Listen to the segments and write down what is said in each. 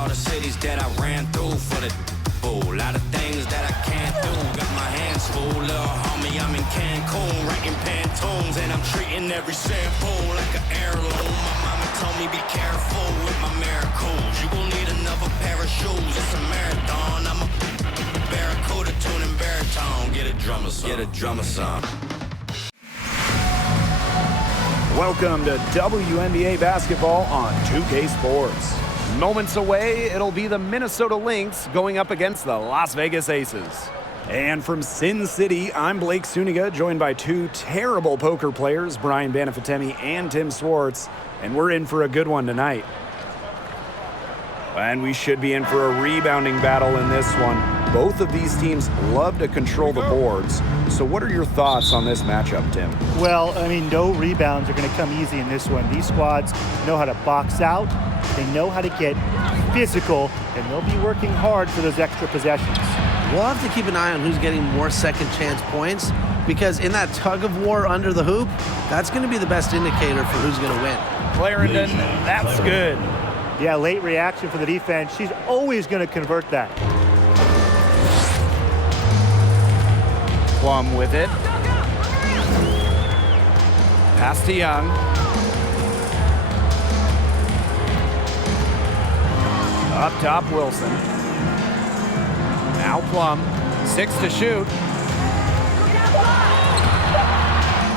all the cities that I ran through for the a lot of things that I can't do. Got my hands full, little homie. I'm in Cancun, writing Pantones, and I'm treating every sample like an heirloom. My mama told me be careful with my miracles. You gon' need another pair of shoes. It's a marathon. I'm a barracuda tuning baritone. Get a drummer song. Get a drummer song. Welcome to WNBA basketball on 2K Sports. Moments away, it'll be the Minnesota Lynx going up against the Las Vegas Aces. And from Sin City, I'm Blake Suniga, joined by two terrible poker players, Brian Banafitemi and Tim Swartz, and we're in for a good one tonight. And we should be in for a rebounding battle in this one. Both of these teams love to control the boards. So what are your thoughts on this matchup, Tim? Well, I mean, no rebounds are going to come easy in this one. These squads know how to box out, they know how to get physical, and they'll be working hard for those extra possessions. We'll have to keep an eye on who's getting more second chance points, because in that tug of war under the hoop, that's going to be the best indicator for who's going to win. Clarendon, that's good. Yeah, late reaction for the defense. She's always going to convert that. Plum with it. Pass to Young. Up top, Wilson. Now Plum. 6 to shoot.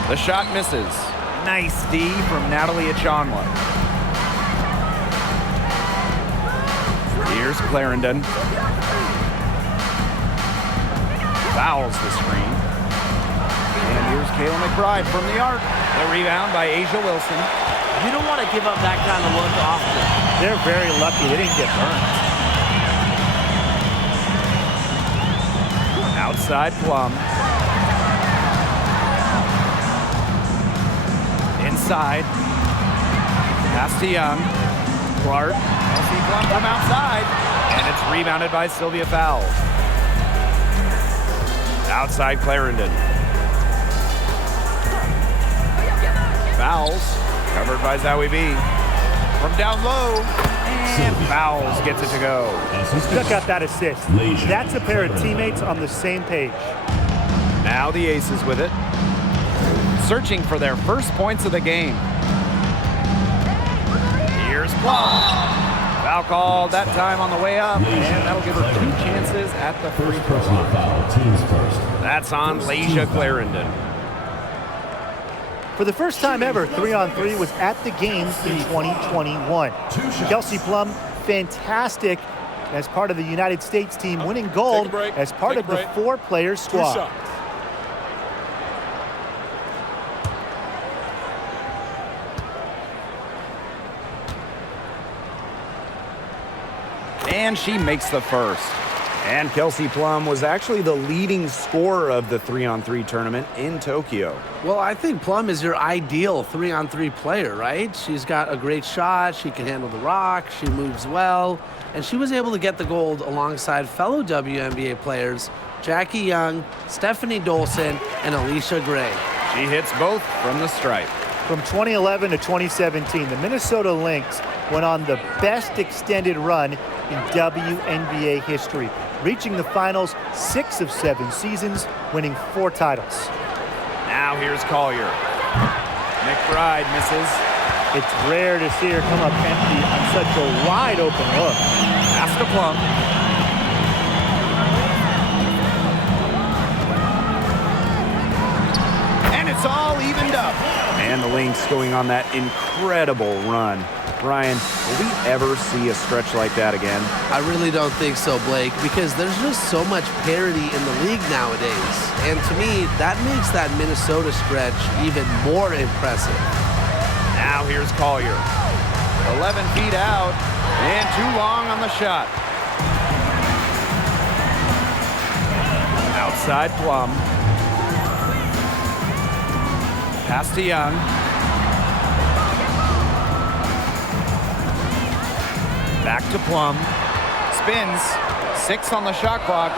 The shot misses. Nice D from Natalie Achonwa. Here's Clarendon. Fouls the screen. And here's Kayla McBride from the arc. The rebound by Asia Wilson. You don't want to give up that kind of look often. They're very lucky they didn't get burned. Outside Plum. Inside. Pass to Young. Clark. Kelsey Plum from outside. And it's rebounded by Sylvia Fowles. Outside Clarendon. Fouls covered by Zowie B. From down low, and Fouls gets it to go. Stuck out that assist. That's a pair of teammates on the same page. Now the Aces with it. Searching for their first points of the game. Here's Plum. Foul called that time on the way up, and that'll give her 2 chances at the free throw line. That's on Lasia Clarendon. For the first time ever, 3-on-3 was at the games in 2021. Kelsey Plum, fantastic as part of the United States team, winning gold as part of the 4-player squad. And she makes the first. And Kelsey Plum was actually the leading scorer of the 3-on-3 tournament in Tokyo. Well, I think Plum is your ideal 3-on-3 player, right? She's got a great shot, she can handle the rock, she moves well, and she was able to get the gold alongside fellow WNBA players Jackie Young, Stephanie Dolson, and Alicia Gray. She hits both from the stripe. From 2011 to 2017, the Minnesota Lynx went on the best extended run in WNBA history, reaching the finals 6 of 7 seasons, winning 4 titles. Now here's Collier. McBride misses. It's rare to see her come up empty on such a wide open look. Pass to Plum. And it's all evened up. And the Lynx going on that incredible run. Brian, will we ever see a stretch like that again? I really don't think so, Blake, because there's just so much parity in the league nowadays. And to me, that makes that Minnesota stretch even more impressive. Now here's Collier. 11 feet out, and too long on the shot. Outside Plum. Pass to Young. Back to Plum. Spins. 6 on the shot clock.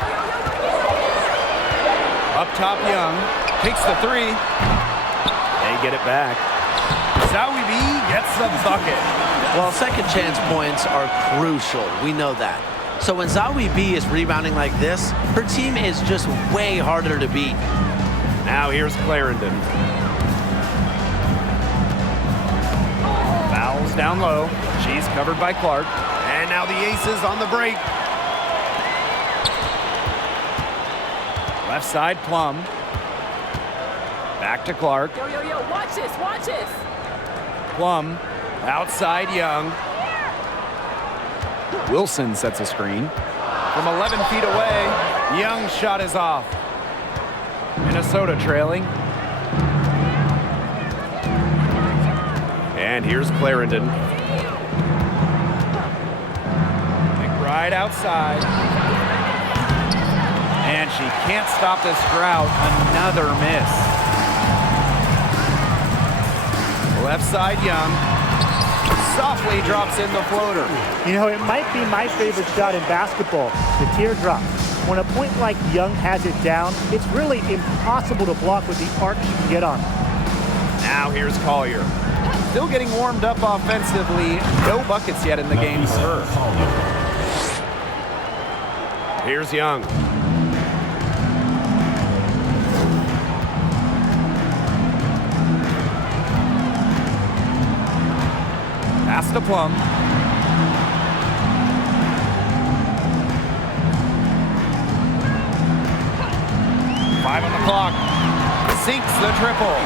Up top Young. Takes the 3. They get it back. Zawi B gets the bucket. Well, second chance points are crucial. We know that. So when Zawi B is rebounding like this, her team is just way harder to beat. Now here's Clarendon. Fouls down low. She's covered by Clark. And now the Aces on the break. Left side, Plum. Back to Clark. Yo, watch this. Plum. Outside, Young. Wilson sets a screen. From 11 feet away, Young's shot is off. Minnesota trailing. And here's Clarendon. McBride outside. And she can't stop this drought. Another miss. Left side, Young. Softly drops in the floater. You know, it might be my favorite shot in basketball, the teardrop. When a point like Young has it down, it's really impossible to block with the arc she can get on. Now here's Collier. Still getting warmed up offensively. No buckets yet in the game for her. Here's Young. Pass to Plum. Five on the clock. Sinks the triple.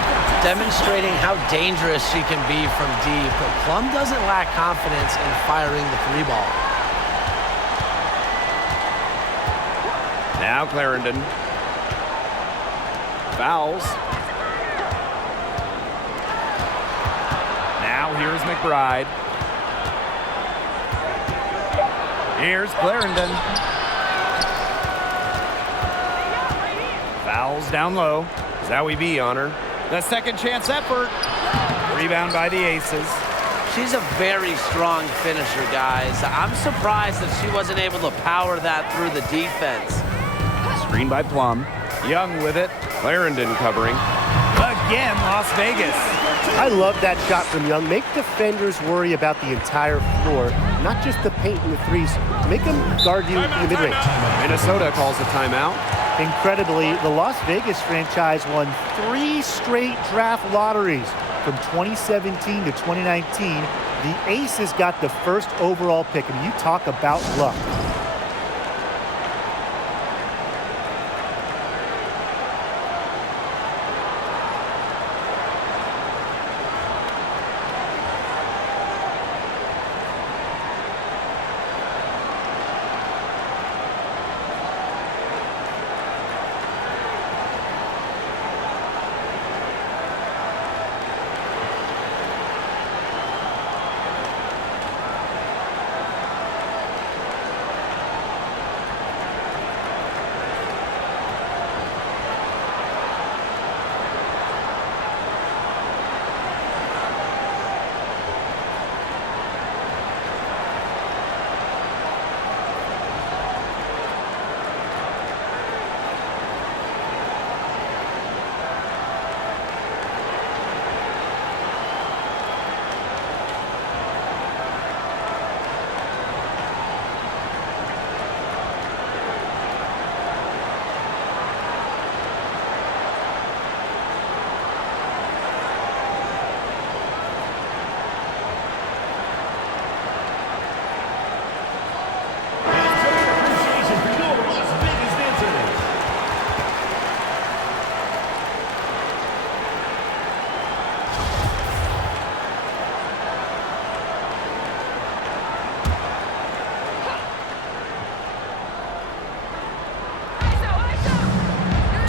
Demonstrating how dangerous she can be from deep. Plum doesn't lack confidence in firing the three ball. Now Clarendon. Fouls. Now here's McBride. Here's Clarendon. Fouls down low. Zawi B on her. The second chance effort. Rebound by the Aces. She's a very strong finisher, guys. I'm surprised that she wasn't able to power that through the defense. Screen by Plum. Young with it. Clarendon covering. Again, Las Vegas. I love that shot from Young. Make defenders worry about the entire floor, not just the paint and the threes. Make them guard you in the mid-range. Minnesota calls a timeout. Incredibly, the Las Vegas franchise won 3 straight draft lotteries from 2017 to 2019. The Aces got the first overall pick, and you talk about luck.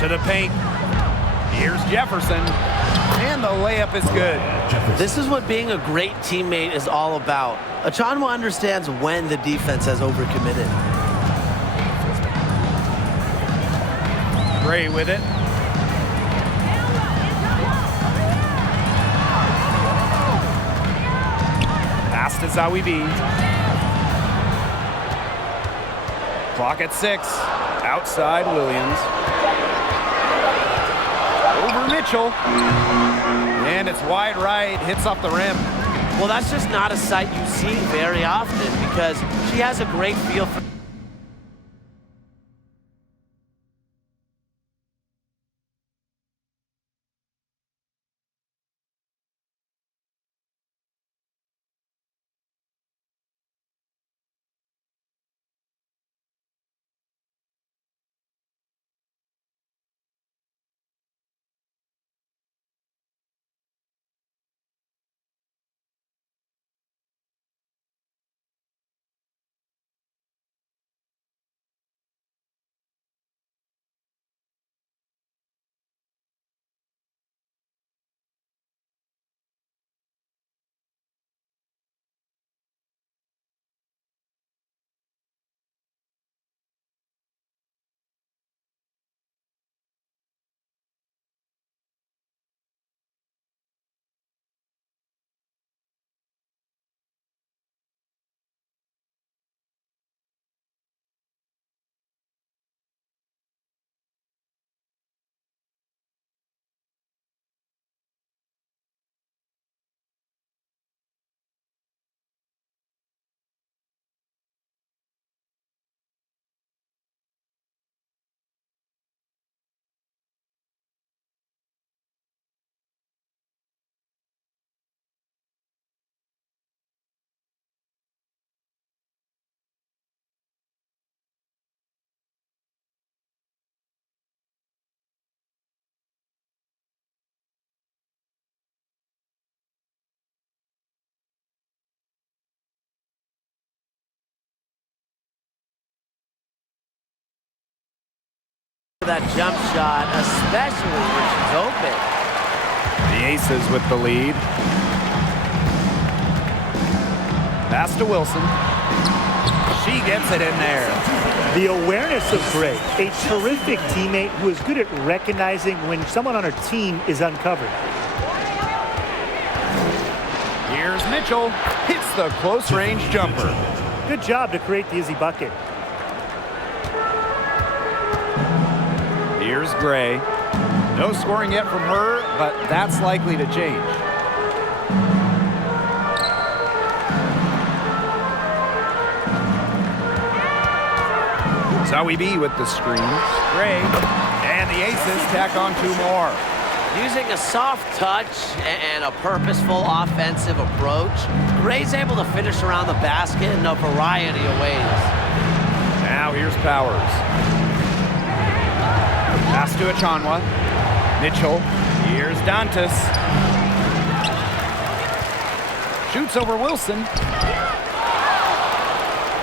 To the paint. Here's Jefferson. And the layup is good. This is what being a great teammate is all about. Achanwa understands when the defense has overcommitted. Gray with it. Pass to Zawi B. Clock at 6. Outside Williams. Over Mitchell. And it's wide right, hits off the rim. Well, that's just not a sight you see very often because she has a great feel for that jump shot, especially when she's open. The Aces with the lead. Pass to Wilson. She gets it in there. The awareness of Gray, a terrific teammate who is good at recognizing when someone on her team is uncovered. Here's Mitchell. Hits the close-range jumper. Good job to create the easy bucket. Here's Gray. No scoring yet from her, but that's likely to change. Zoe B with the screen. Gray. And the Aces tack on 2 more. Using a soft touch and a purposeful offensive approach, Gray's able to finish around the basket in a variety of ways. Now here's Powers. Pass to Achanwa. Mitchell. Here's Dantas. Shoots over Wilson.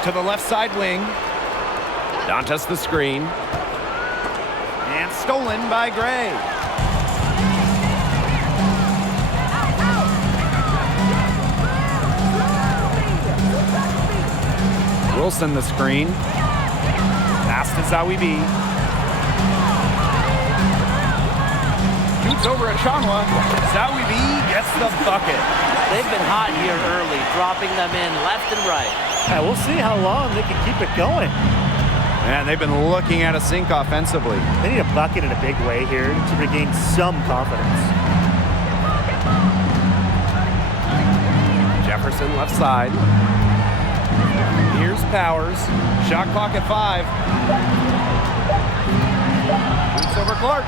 To the left side wing. Dantas the screen. And stolen by Gray. Wilson the screen. Pass to Zoe B. Shoots over Achanwa. Zoe B gets the bucket. They've been hot here early, dropping them in left and right. Yeah, we'll see how long they can keep it going. Man, they've been looking at a sink offensively. They need a bucket in a big way here to regain some confidence. Jefferson left side. Here's Powers. Shot clock at 5. Shoots over Clark.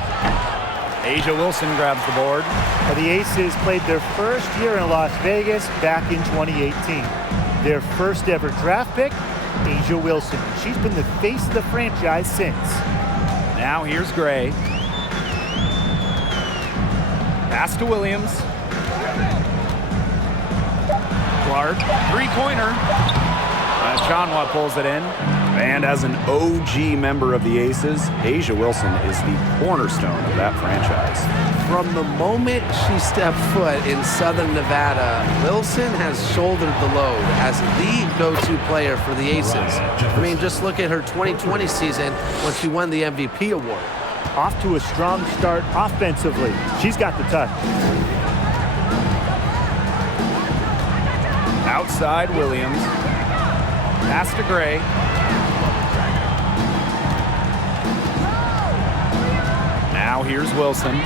Asia Wilson grabs the board. Well, the Aces played their first year in Las Vegas back in 2018. Their first ever draft pick, Asia Wilson. She's been the face of the franchise since. Now here's Gray. Pass to Williams. Clark, 3-pointer. Achanwa pulls it in. And as an OG member of the Aces, Asia Wilson is the cornerstone of that franchise. From the moment she stepped foot in Southern Nevada, Wilson has shouldered the load as the go-to player for the Aces. I mean, just look at her 2020 season when she won the MVP award. Off to a strong start offensively. She's got the touch. Outside Williams. Pass to Gray. Now here's Wilson.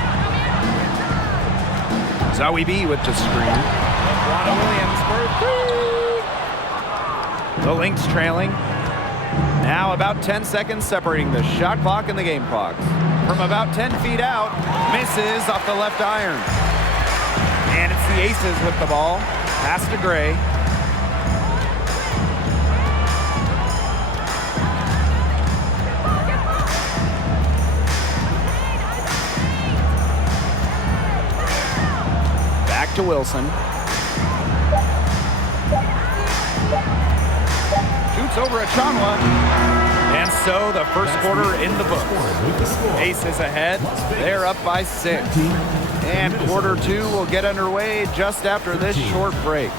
Zoe B with the screen. Juana Williams for 3. The Lynx trailing. Now about 10 seconds separating the shot clock and the game clock. From about 10 feet out, misses off the left iron. And it's the Aces with the ball. Pass to Gray. Back to Wilson. Shoots over at Chanwa. And so the first quarter in the books. Aces ahead. They're up by 6. And quarter 2 will get underway just after this short break.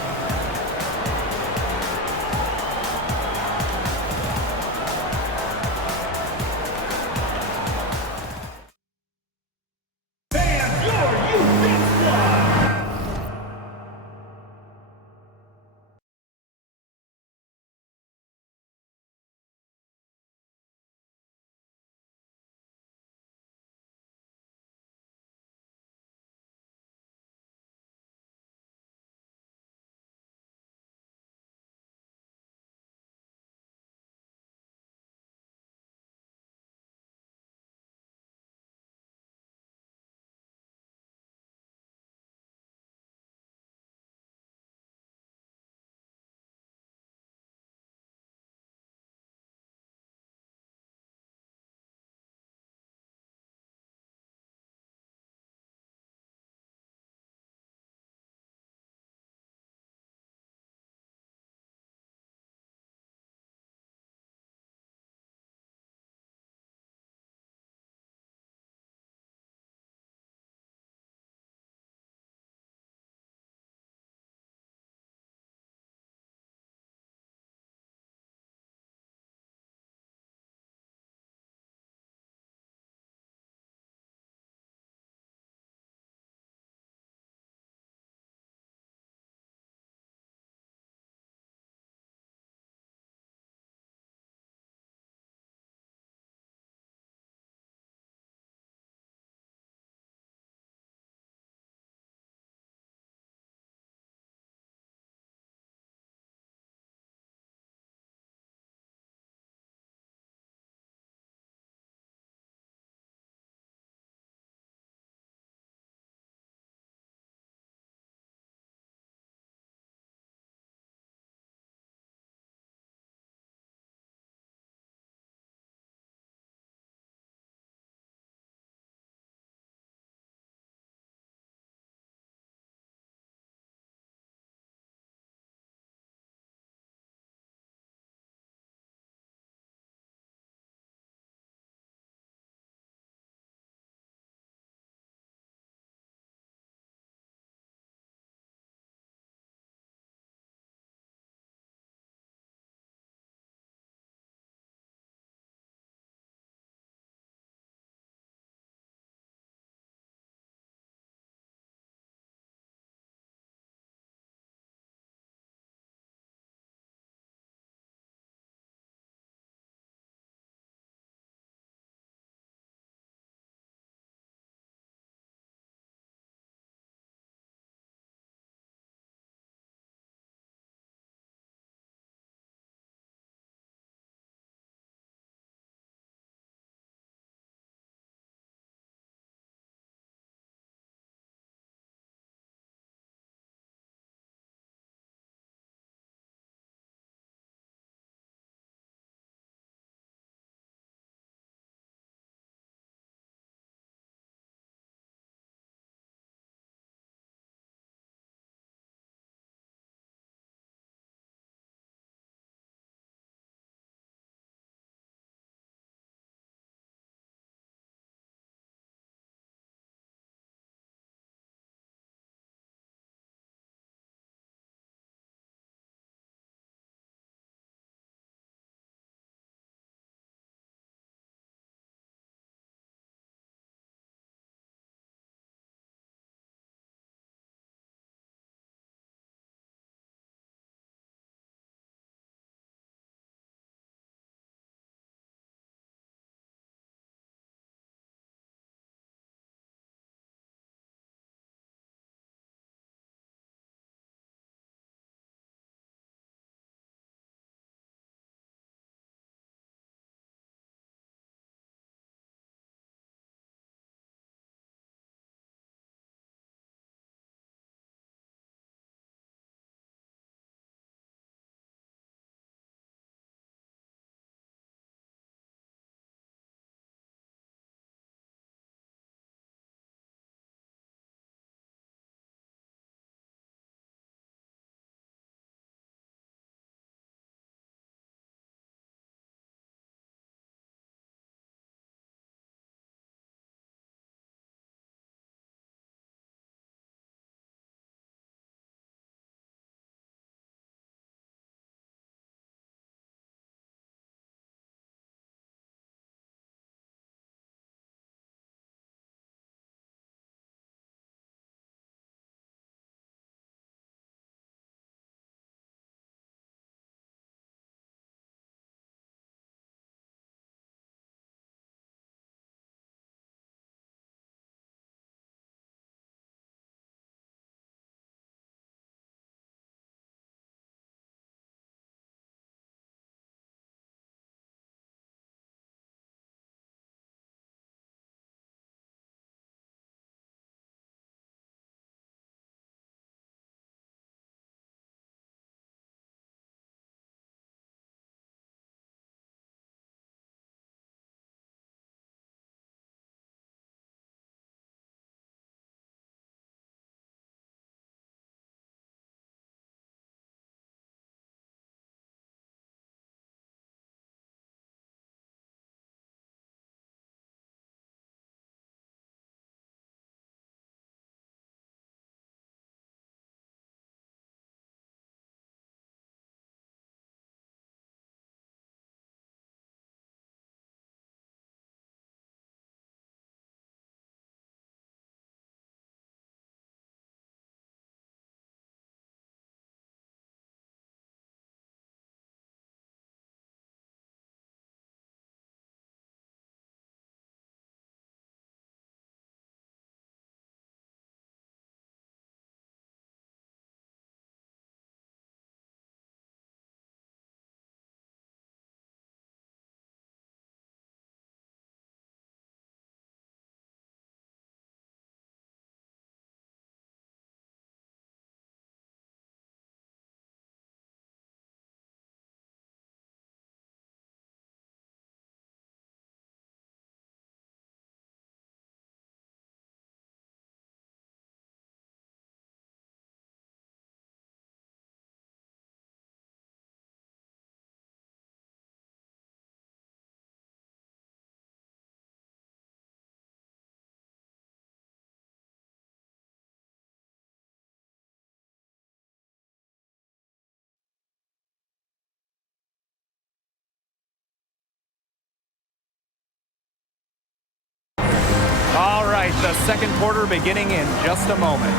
with the second quarter beginning in just a moment.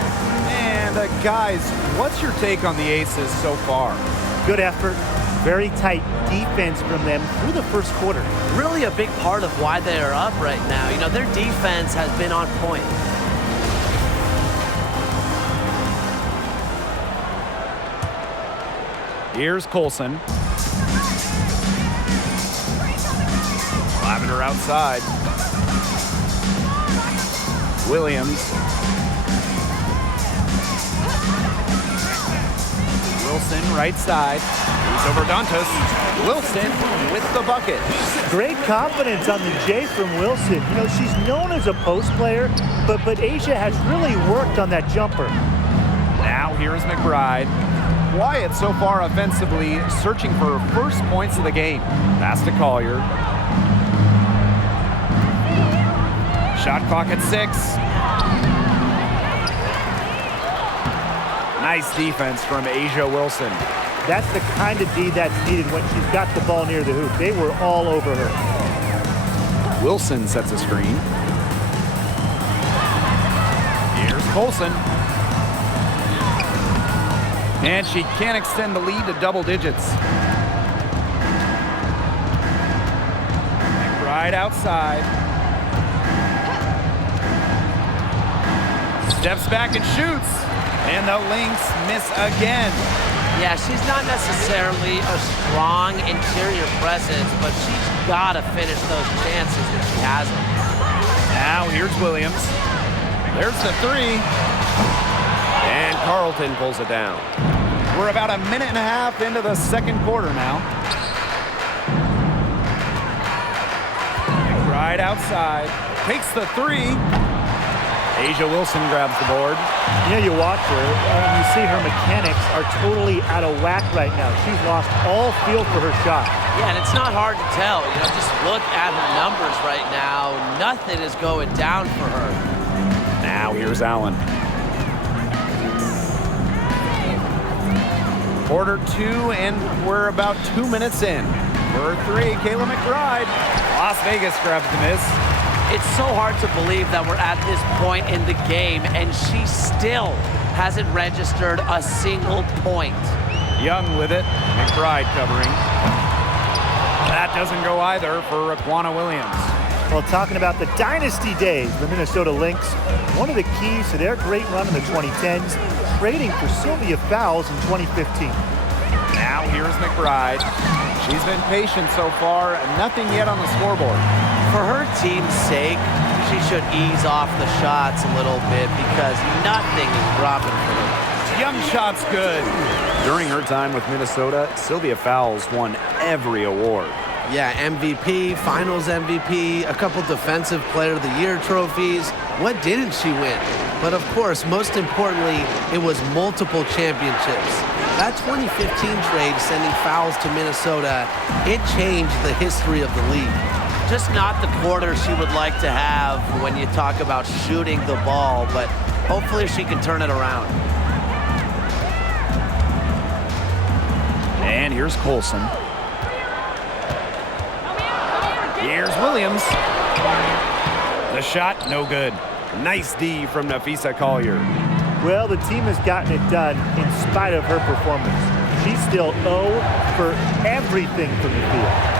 And guys, what's your take on the Aces so far? Good effort. Very tight defense from them through the first quarter. Really a big part of why they are up right now. You know, their defense has been on point. Here's Colson. Lavender outside. Williams. Wilson right side. He's over Dantas. Wilson with the bucket. Great confidence on the J from Wilson. You know, she's known as a post player, but Asia has really worked on that jumper. Now here's McBride. Wyatt so far offensively searching for first points of the game. Pass to Collier. Shot clock at 6. Nice defense from Asia Wilson. That's the kind of D that's needed when she's got the ball near the hoop. They were all over her. Wilson sets a screen. Here's Colson. And she can't extend the lead to double digits. Right outside. Steps back and shoots. And the Lynx miss again. Yeah, she's not necessarily a strong interior presence, but she's got to finish those chances that she has them. Now here's Williams. There's the 3. And Carlton pulls it down. We're about a minute and a half into the second quarter now. Right outside. Takes the 3. Asia Wilson grabs the board. You know, you watch her, and you see her mechanics are totally out of whack right now. She's lost all feel for her shot. Yeah, and it's not hard to tell. You know, just look at her numbers right now. Nothing is going down for her. Now here's Allen. Quarter 2, and we're about 2 minutes in. For 3, Kayla McBride. Las Vegas grabs the miss. It's so hard to believe that we're at this point in the game, and she still hasn't registered a single point. Young with it. McBride covering. That doesn't go either for Raquana Williams. Well, talking about the dynasty days, the Minnesota Lynx, one of the keys to their great run in the 2010s, trading for Sylvia Fowles in 2015. Now here's McBride. She's been patient so far. Nothing yet on the scoreboard. For her team's sake, she should ease off the shots a little bit because nothing is dropping for her. Young shot's good. During her time with Minnesota, Sylvia Fowles won every award. Yeah, MVP, Finals MVP, a couple Defensive Player of the Year trophies. What didn't she win? But of course, most importantly, it was multiple championships. That 2015 trade sending Fowles to Minnesota, it changed the history of the league. Just not the quarter she would like to have when you talk about shooting the ball, but hopefully she can turn it around. And here's Colson. Here's Williams. The shot, no good. Nice D from Nafisa Collier. Well, the team has gotten it done in spite of her performance. She's still 0 for everything from the field.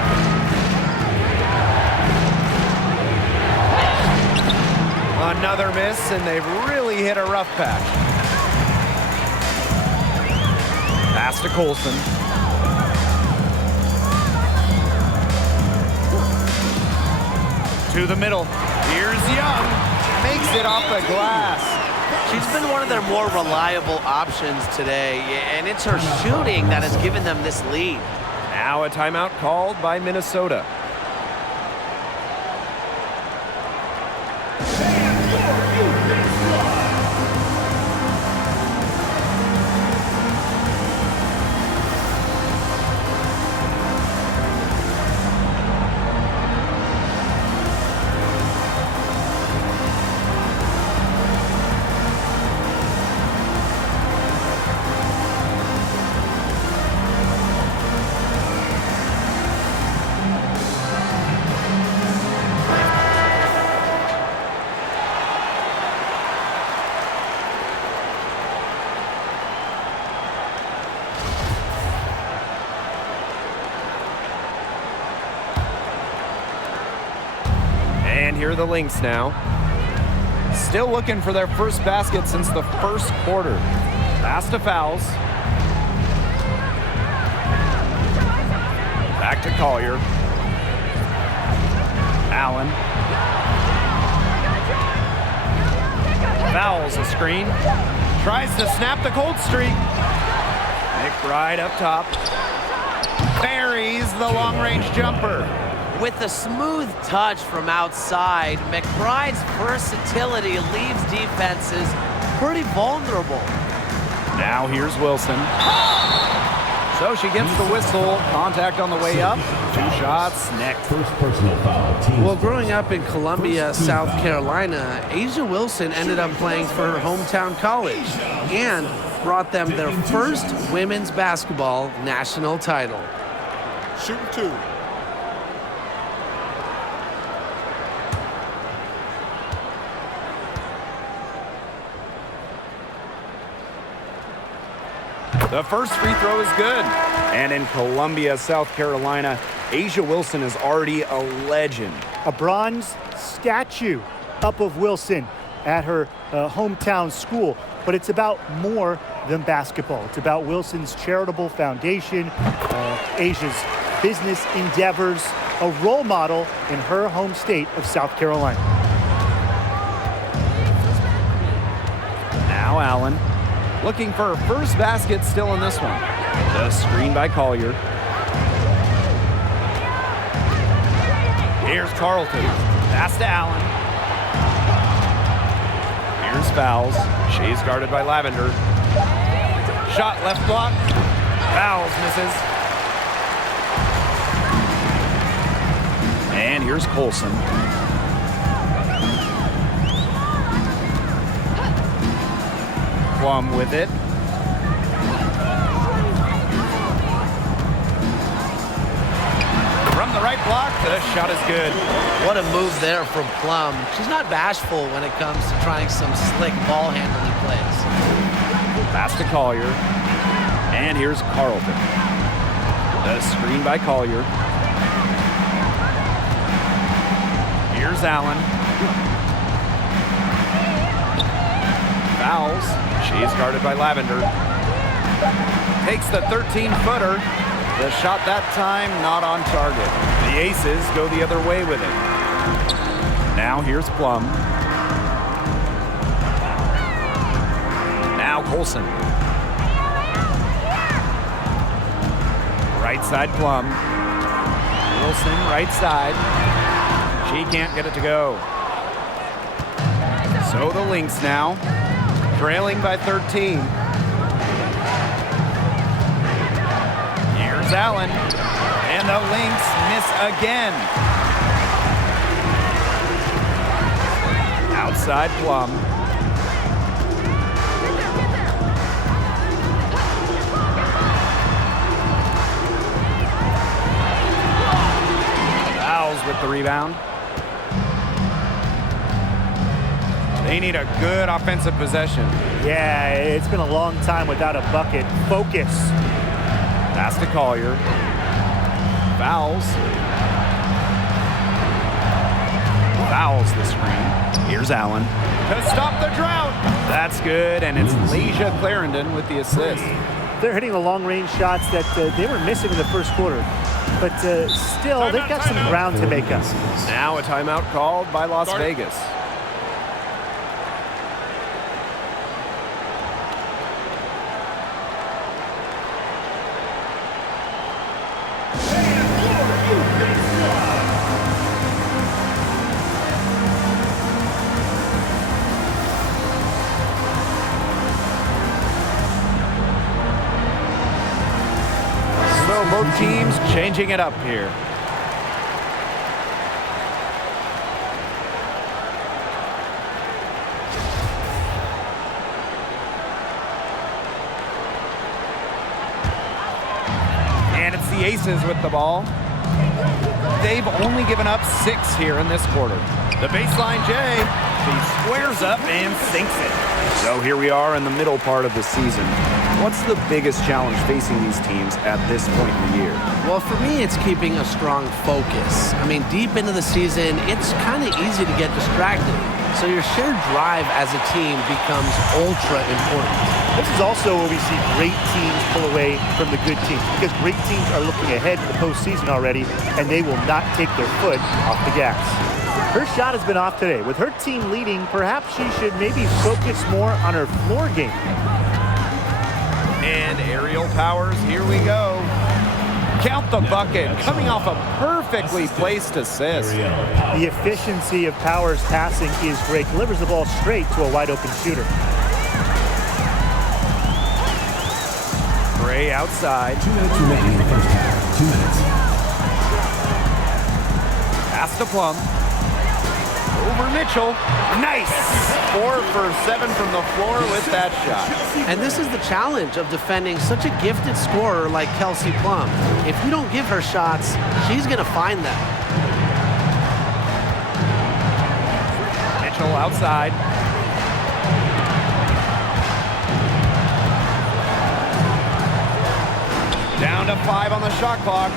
Another miss, and they've really hit a rough patch. Pass to Colson. To the middle. Here's Young. Makes it off the glass. She's been one of their more reliable options today, and it's her shooting that has given them this lead. Now a timeout called by Minnesota. here are the Lynx now. Still looking for their first basket since the first quarter. Pass to Fowles. Back to Collier. Allen. Fowles a screen. Tries to snap the cold streak. McBride up top. Buries the long-range jumper. With the smooth touch from outside, McBride's versatility leaves defenses pretty vulnerable. Now here's Wilson. So she gets the whistle. Contact on the way up. 2 shots next. First personal foul. Team Well, growing up in Columbia, South Carolina, Asia Wilson ended up playing for her hometown college and brought them their first women's basketball national title. Shooting 2. The first free throw is good. And in Columbia, South Carolina, Asia Wilson is already a legend. A bronze statue up of Wilson at her hometown school. But it's about more than basketball. It's about Wilson's charitable foundation, Asia's business endeavors, a role model in her home state of South Carolina. Now Allen. Looking for her first basket still in this one. The screen by Collier. Here's Carlton. Pass to Allen. Here's Fowles. She's guarded by Lavender. Shot left block. Fowles misses. And here's Colson. Plum with it. From the right block, the shot is good. What a move there from Plum. She's not bashful when it comes to trying some slick ball handling plays. Pass to Collier. And here's Carlton. The screen by Collier. Here's Allen. Fouls. She's guarded by Lavender. Takes the 13-footer. The shot that time not on target. The Aces go the other way with it. Now here's Plum. Now Colson. Right side Plum. Wilson right side. She can't get it to go. So the Lynx now, trailing by 13. Here's Allen, and the Lynx miss again. Outside Plum. Fouls with the rebound. They need a good offensive possession. Yeah, it's been a long time without a bucket. Focus. Pass to Collier. Fouls. Fouls the screen. Here's Allen. To stop the drought. That's good, and it's Leisha Clarendon with the assist. They're hitting the long-range shots that they were missing in the first quarter. But still, they've got some ground to make up. Now a timeout called by Las Vegas. Both teams changing it up here. And it's the Aces with the ball. They've only given up 6 here in this quarter. The baseline J. She squares up and sinks it. So here we are in the middle part of the season. What's the biggest challenge facing these teams at this point in the year? Well, for me, it's keeping a strong focus. I mean, deep into the season, it's kind of easy to get distracted. So your shared drive as a team becomes ultra important. This is also where we see great teams pull away from the good teams, because great teams are looking ahead to the postseason already, and they will not take their foot off the gas. Her shot has been off today. With her team leading, perhaps she should maybe focus more on her floor game. And aerial powers, here we go. Count the bucket, coming off a perfectly placed assist. The efficiency of Powers' passing is great. Delivers the ball straight to a wide-open shooter. Gray outside. 2 minutes remaining in the first half. 2 minutes. Pass to Plum. Over Mitchell. Nice! 4 for 7 from the floor with that shot. And this is the challenge of defending such a gifted scorer like Kelsey Plum. If you don't give her shots, she's going to find them. Mitchell outside. Down to 5 on the shot clock.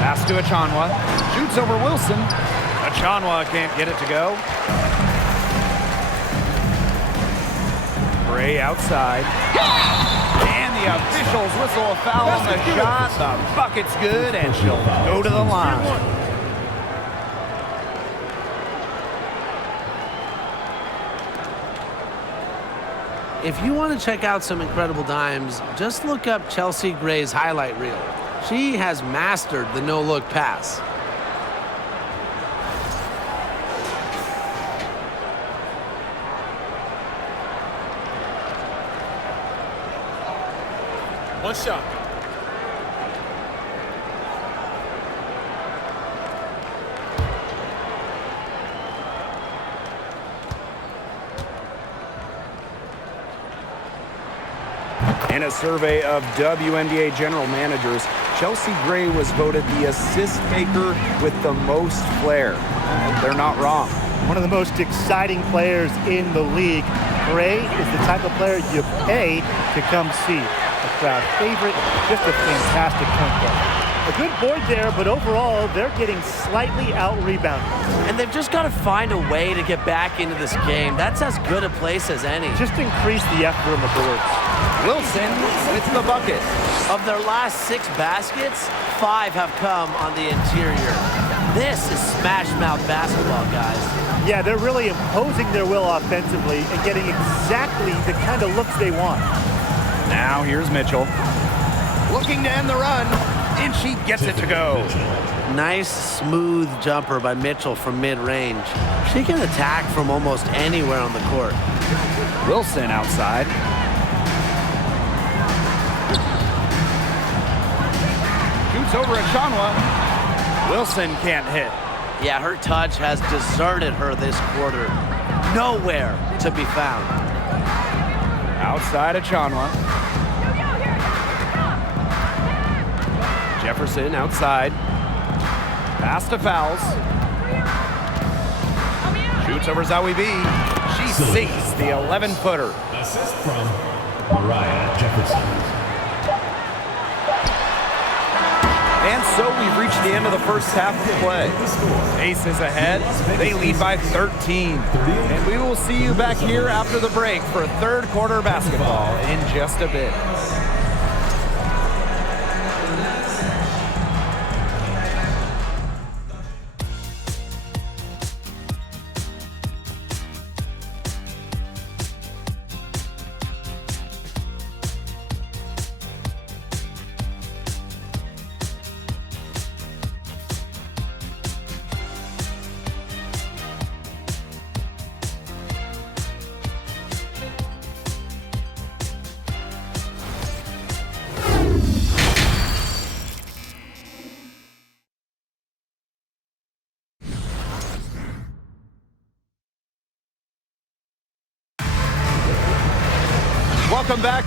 Pass to Achanwa. Shoots over Wilson. Achanwa can't get it to go. Gray outside. And the officials whistle a foul on the shot. The bucket's good, and she'll go to the line. If you want to check out some incredible dimes, just look up Chelsea Gray's highlight reel. She has mastered the no-look pass. One shot. In a survey of WNBA general managers, Chelsea Gray was voted the assist maker with the most flair. They're not wrong. One of the most exciting players in the league. Gray is the type of player you pay to come see. A crowd favorite, just a fantastic point guard. A good board there, but overall, they're getting slightly out-rebounded. And they've just got to find a way to get back into this game. That's as good a place as any. Just increase the effort on the boards. Wilson with the bucket. Of their last 6 baskets, 5 have come on the interior. This is smash-mouth basketball, guys. Yeah, they're really imposing their will offensively and getting exactly the kind of looks they want. Now here's Mitchell. Looking to end the run, and she gets it to go. Nice, smooth jumper by Mitchell from mid-range. She can attack from almost anywhere on the court. Wilson outside. Shoots over Achanwa. Wilson can't hit. Yeah, her touch has deserted her this quarter. Nowhere to be found. Outside Achanwa. Jefferson outside. Pass to Fouls. Shoots over Zawi B. She sinks the 11-footer. Assist from Mariah Jefferson. And so we've reached the end of the first half of play. Aces ahead. They lead by 13. And we will see you back here after the break for third quarter basketball in just a bit. Welcome back.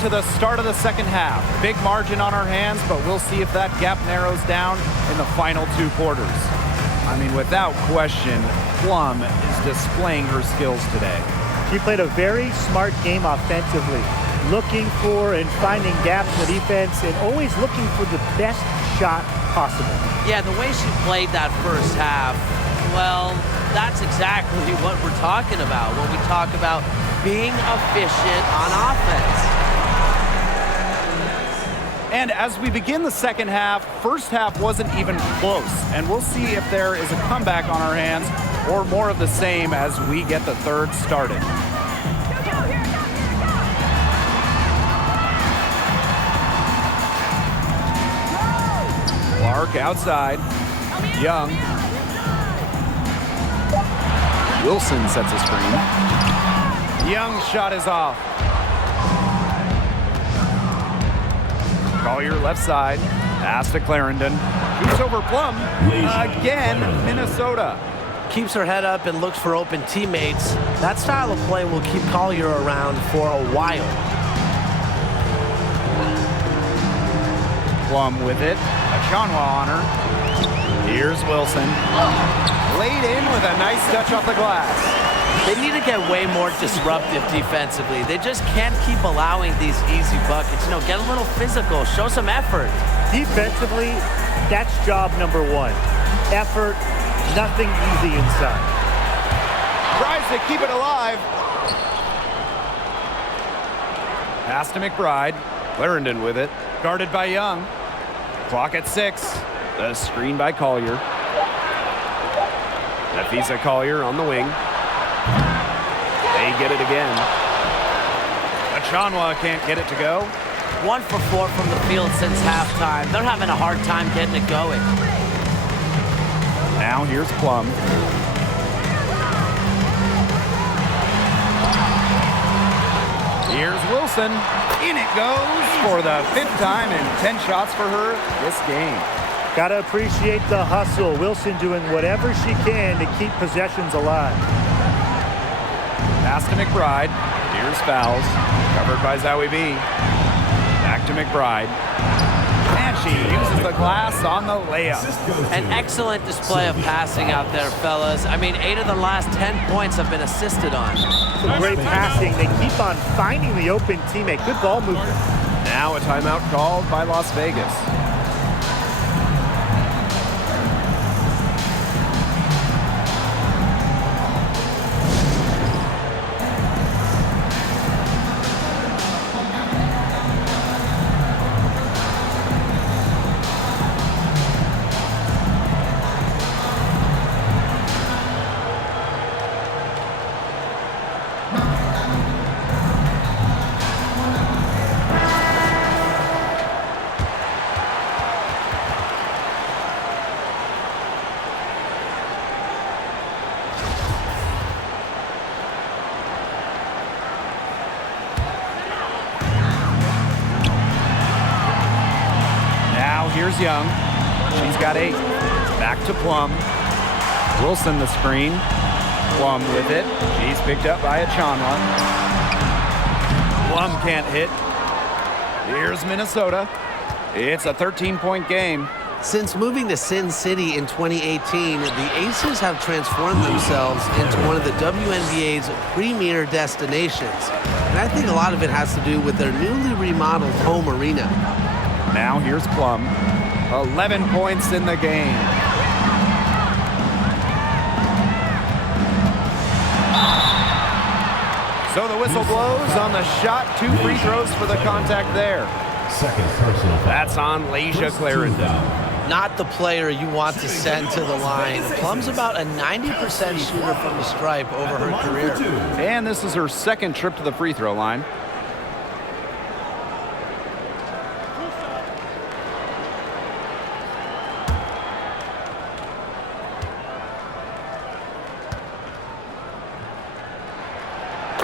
to the start of the second half. Big margin on our hands, but we'll see if that gap narrows down in the final 2 quarters. I mean, without question, Plum is displaying her skills today. She played a very smart game offensively, looking for and finding gaps in the defense and always looking for the best shot possible. Yeah, the way she played that first half, well, that's exactly what we're talking about when we talk about being efficient on offense. And as we begin the second half, first half wasn't even close. And we'll see if there is a comeback on our hands or more of the same as we get the third started. Clark outside. Young. Wilson sets a screen. Young's shot is off. Collier left side. Pass to Clarendon. Shoots over Plum. Again, Minnesota. Keeps her head up and looks for open teammates. That style of play will keep Collier around for a while. Plum with it. Achanwa on her. Here's Wilson. Laid in with a nice touch off the glass. They need to get way more disruptive defensively. They just can't keep allowing these easy buckets. You know, get a little physical, show some effort. Defensively, that's job number 1. Effort, nothing easy inside. Tries to keep it alive. Pass to McBride. Clarendon with it. Guarded by Young. Clock at 6. The screen by Collier. Nafisa Collier on the wing. They get it again. Achanwa can't get it to go. 1 for 4 from the field since halftime. They're having a hard time getting it going. Now here's Plum. Here's Wilson. In it goes for the 5th time and 10 shots for her this game. Gotta appreciate the hustle. Wilson doing whatever she can to keep possessions alive. Pass to McBride. Here's fouls. Covered by Zowie B. Back to McBride. And she uses the glass on the layup. An excellent display of passing out there, fellas. I mean, 8 of the last 10 points have been assisted on. Some great passing. They keep on finding the open teammate. Good ball movement. Now a timeout called by Las Vegas. Here's Young. She's got 8. Back to Plum. Wilson the screen. Plum with it. She's picked up by Achanwa. Plum can't hit. Here's Minnesota. It's a 13-point game. Since moving to Sin City in 2018, the Aces have transformed themselves into one of the WNBA's premier destinations. And I think a lot of it has to do with their newly remodeled home arena. Now here's Plum. 11 points in the game. So the whistle blows on the shot. 2 free throws for the contact there. Second personal foul. That's on Laisha Clarendon. Not the player you want to send to the line. Plum's about a 90% shooter from the stripe over her career. And this is her 2nd trip to the free throw line.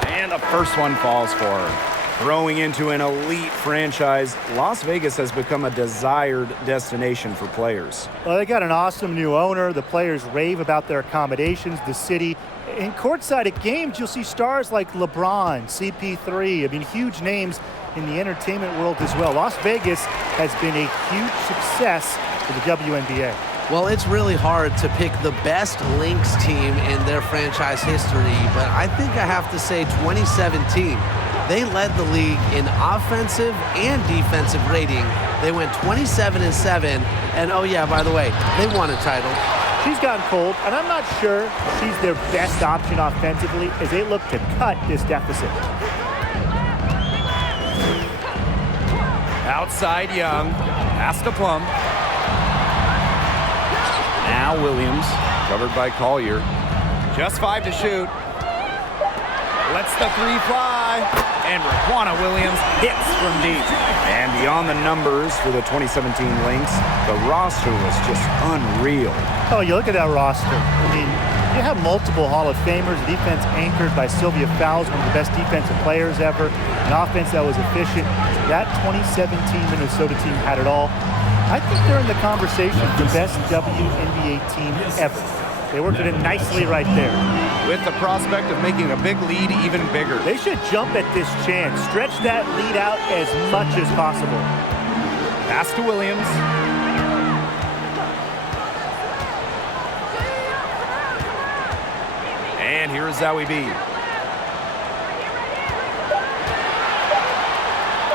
And the first one falls for her. Growing into an elite franchise, Las Vegas has become a desired destination for players. Well, they got an awesome new owner. The players rave about their accommodations, the city. In courtside at games, you'll see stars like LeBron, CP3. I mean, huge names in the entertainment world as well. Las Vegas has been a huge success for the WNBA. Well, it's really hard to pick the best Lynx team in their franchise history, but I think I have to say 2017. They led the league in offensive and defensive rating. They went 27-7, and oh yeah, by the way, they won a title. She's gotten cold, and I'm not sure she's their best option offensively as they look to cut this deficit. Outside Young, pass to Plum. Now Williams, covered by Collier. Just 5 to shoot. Lets the 3 fly. And Raquana Williams hits from deep. And beyond the numbers for the 2017 Lynx, the roster was just unreal. Oh, you look at that roster. I mean, you have multiple Hall of Famers, defense anchored by Sylvia Fowles, one of the best defensive players ever, an offense that was efficient. That 2017 Minnesota team had it all. I think they're in the conversation for the best WNBA team ever. They worked it in nicely right there. With the prospect of making a big lead even bigger. They should jump at this chance. Stretch that lead out as much as possible. Pass to Williams. And here's Zoe B.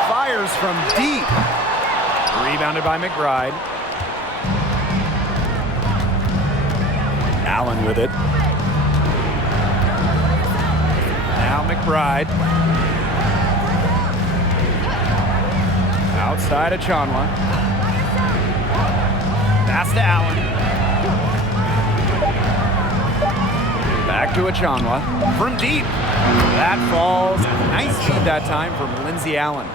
Fires from deep. Rebounded by McBride. Allen with it. Now McBride. Outside of Chanwa. Pass to Allen. Back to Achanwa. From deep. That falls. Nice feed that time from Lindsay Allen.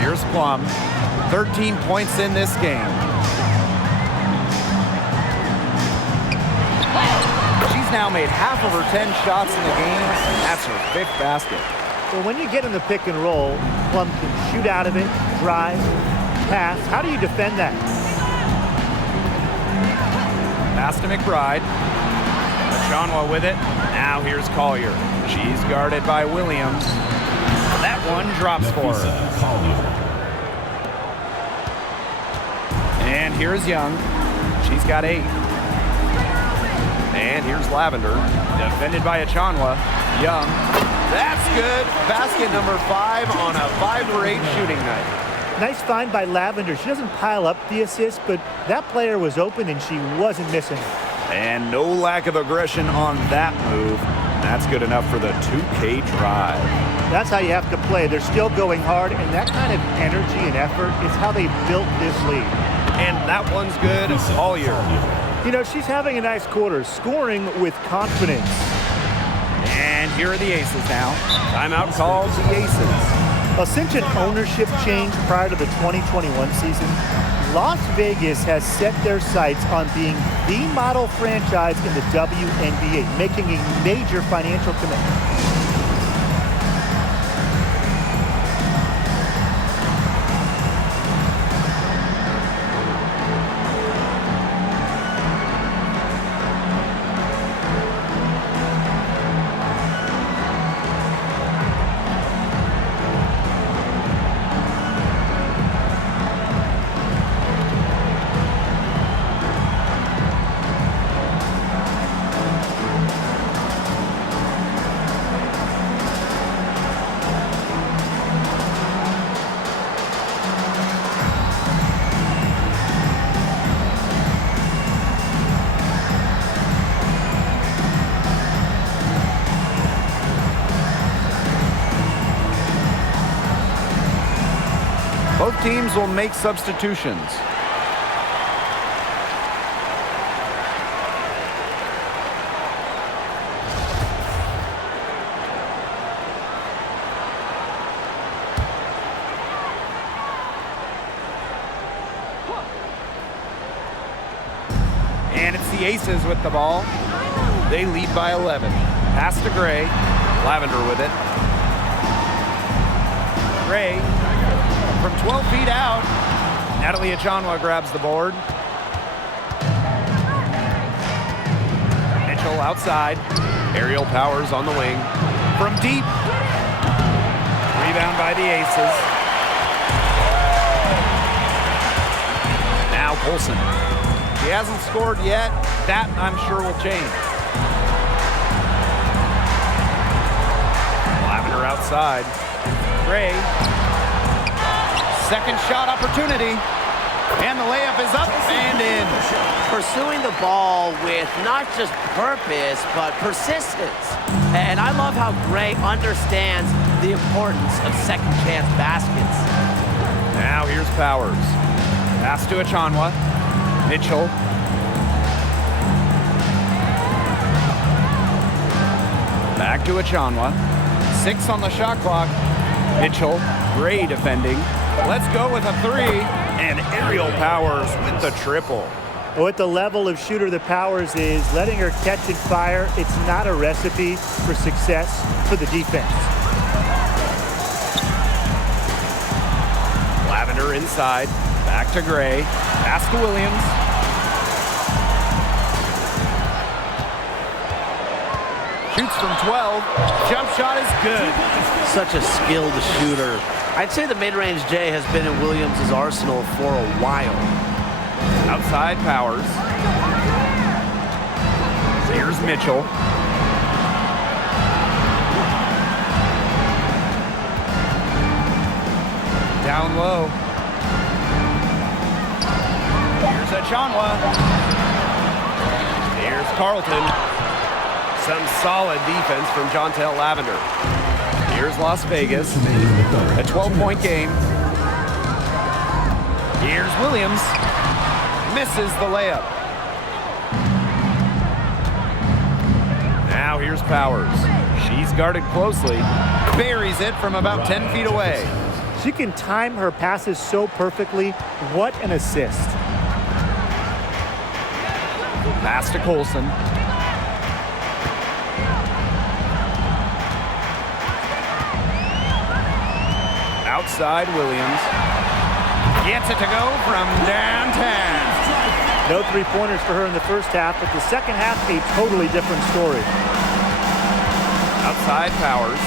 Here's Plum. 13 points in this game. She's now made half of her 10 shots in the game. That's her 5th basket. Well, when you get in the pick and roll, Plum can shoot out of it, drive, pass. How do you defend that? Pass to McBride. Achanwa with it. Now here's Collier. She's guarded by Williams. That one drops for her. And here's Young. She's got 8. And here's Lavender. Defended by Achanwa. Young. That's good. Basket number 5 on a 5-for-8 shooting night. Nice find by Lavender. She doesn't pile up the assist, but that player was open and she wasn't missing it. And no lack of aggression on that move. That's good enough for the 2K drive. That's how you have to play. They're still going hard, and that kind of energy and effort is how they built this league. And that one's good. Collier. You know, she's having a nice quarter, scoring with confidence. And here are the Aces now. Timeout called to the Aces. Well, since an ownership change prior to the 2021 season, Las Vegas has set their sights on being the model franchise in the WNBA, making a major financial commitment. Both teams will make substitutions. And it's the Aces with the ball. They lead by 11. Pass to Gray. Lavender with it. Gray from 12 feet out. Natalie Achanwa grabs the board. Mitchell outside. Aerial Powers on the wing. from deep. Rebound by the Aces. Now Colson. He hasn't scored yet. That, I'm sure, will change. Lavender outside. Gray. Second shot opportunity. And the layup is up and in. Pursuing the ball with not just purpose, but persistence. And I love how Gray understands the importance of second chance baskets. Now here's Powers. Pass to Achanwa. Mitchell. Back to Achanwa. 6 on the shot clock. Mitchell. Gray defending. Let's go with a 3. And Aerial Powers with the triple. Well, at the level of shooter that Powers is, letting her catch and fire, it's not a recipe for success for the defense. Lavender inside. Back to Gray. Pass to Williams. Shoots from 12. Jump shot is good. Such a skilled shooter. I'd say the mid-range J has been in Williams' arsenal for a while. Outside Powers. Here's Mitchell. Down low. Here's Achanwa. Here's Carlton. Some solid defense from Jontel Lavender. Here's Las Vegas. A 12-point game. Here's Williams. Misses the layup. Now here's Powers. She's guarded closely. Buries it from about 10 feet away. She can time her passes so perfectly. What an assist. Pass to Colson. Outside Williams. Gets it to go from downtown. No three-pointers for her in the first half, but the second half, a totally different story. Outside Powers.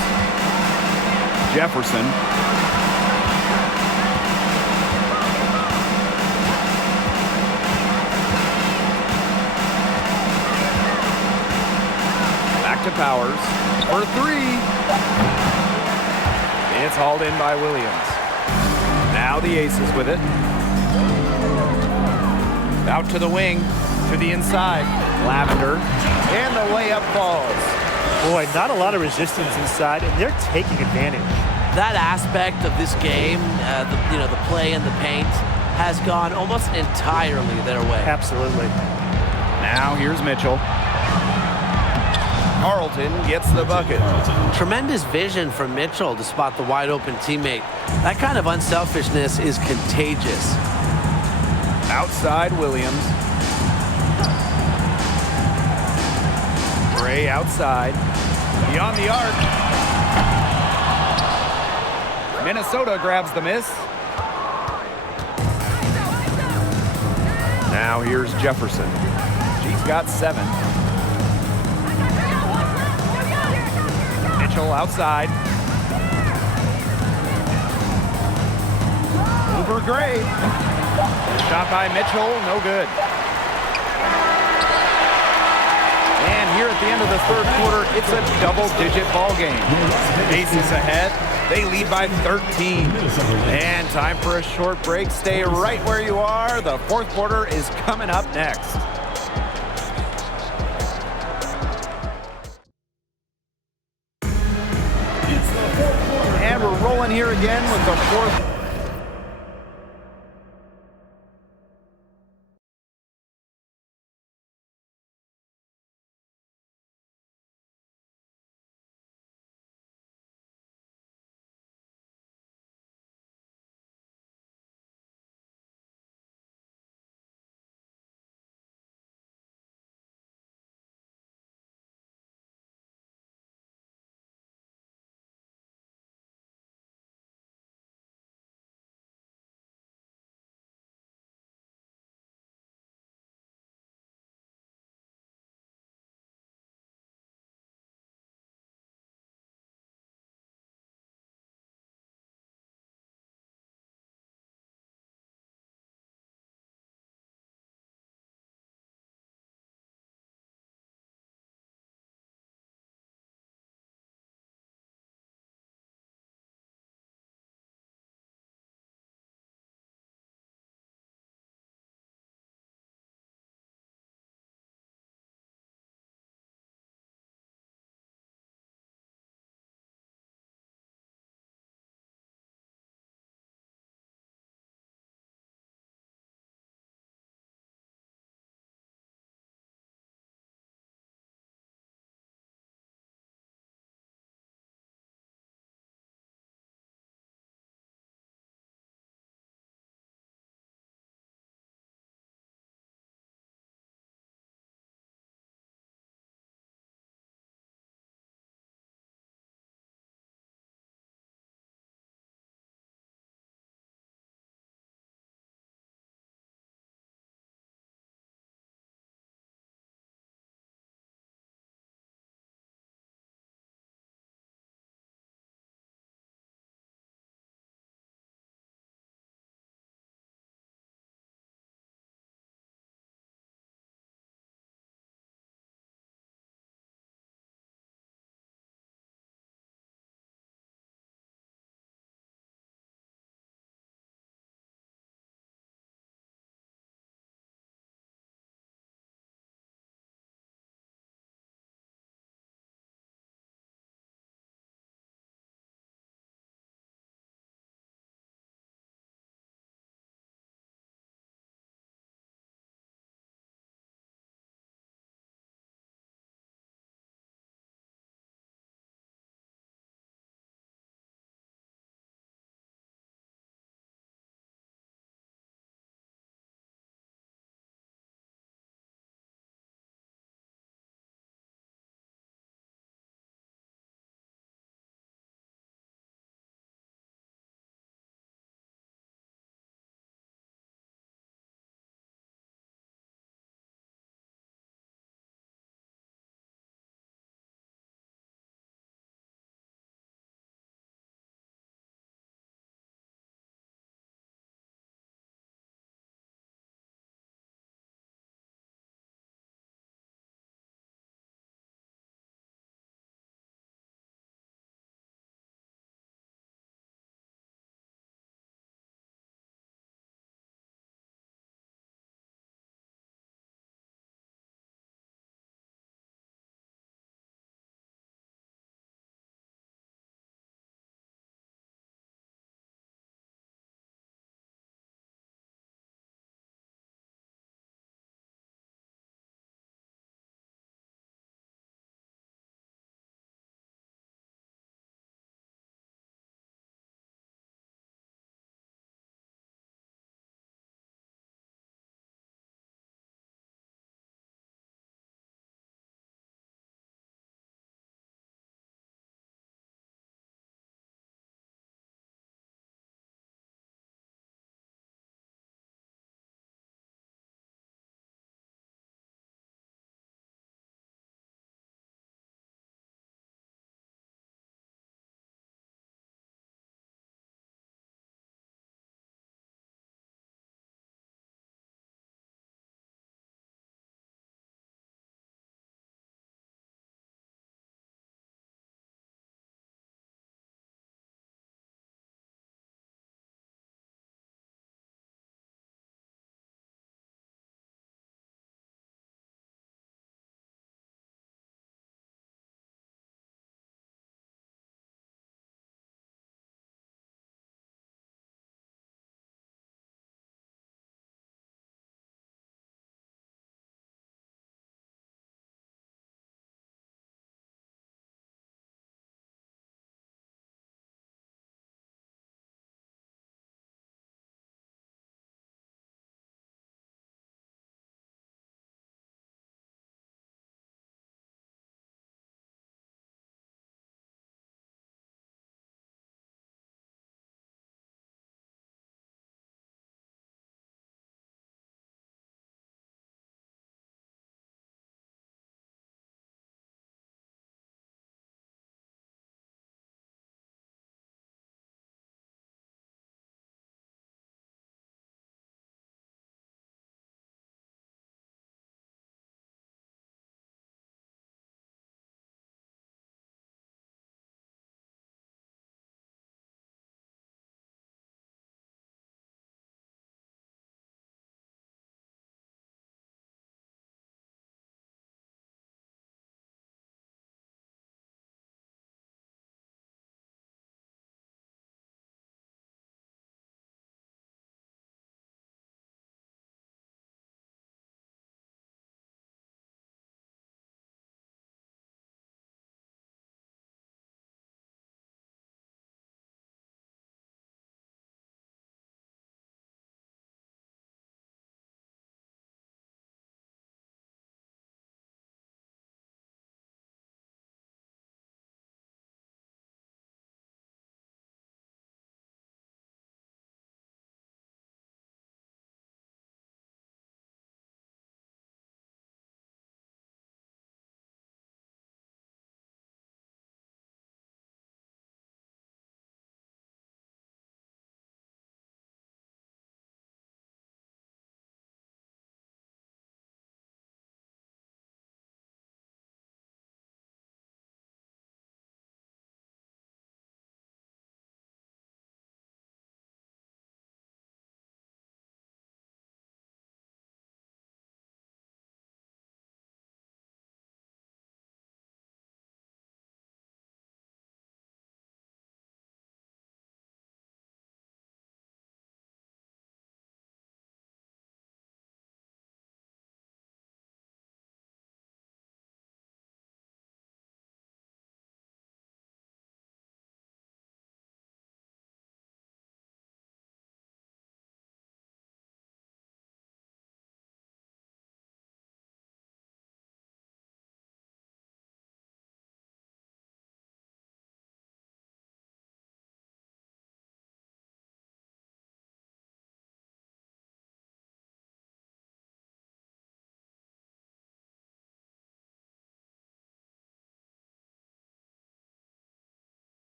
Jefferson. Back to Powers for 3. It's hauled in by Williams. Now the Aces with it. Out to the wing, to the inside. Lavender, and the layup falls. Boy, not a lot of resistance inside, and they're taking advantage. That aspect of this game, the play in the paint, has gone almost entirely their way. Absolutely. Now here's Mitchell. Carlton gets the bucket. Tremendous vision from Mitchell to spot the wide open teammate. That kind of unselfishness is contagious. Outside Williams. Gray outside. Beyond the arc. Minnesota grabs the miss. Now here's Jefferson. She's got 7. Mitchell outside. Over Gray. Shot by Mitchell, no good. And here at the end of the third quarter, it's a double-digit ball game. Aces ahead. They lead by 13. And time for a short break. Stay right where you are. The fourth quarter is coming up next. And we're rolling here again with the fourth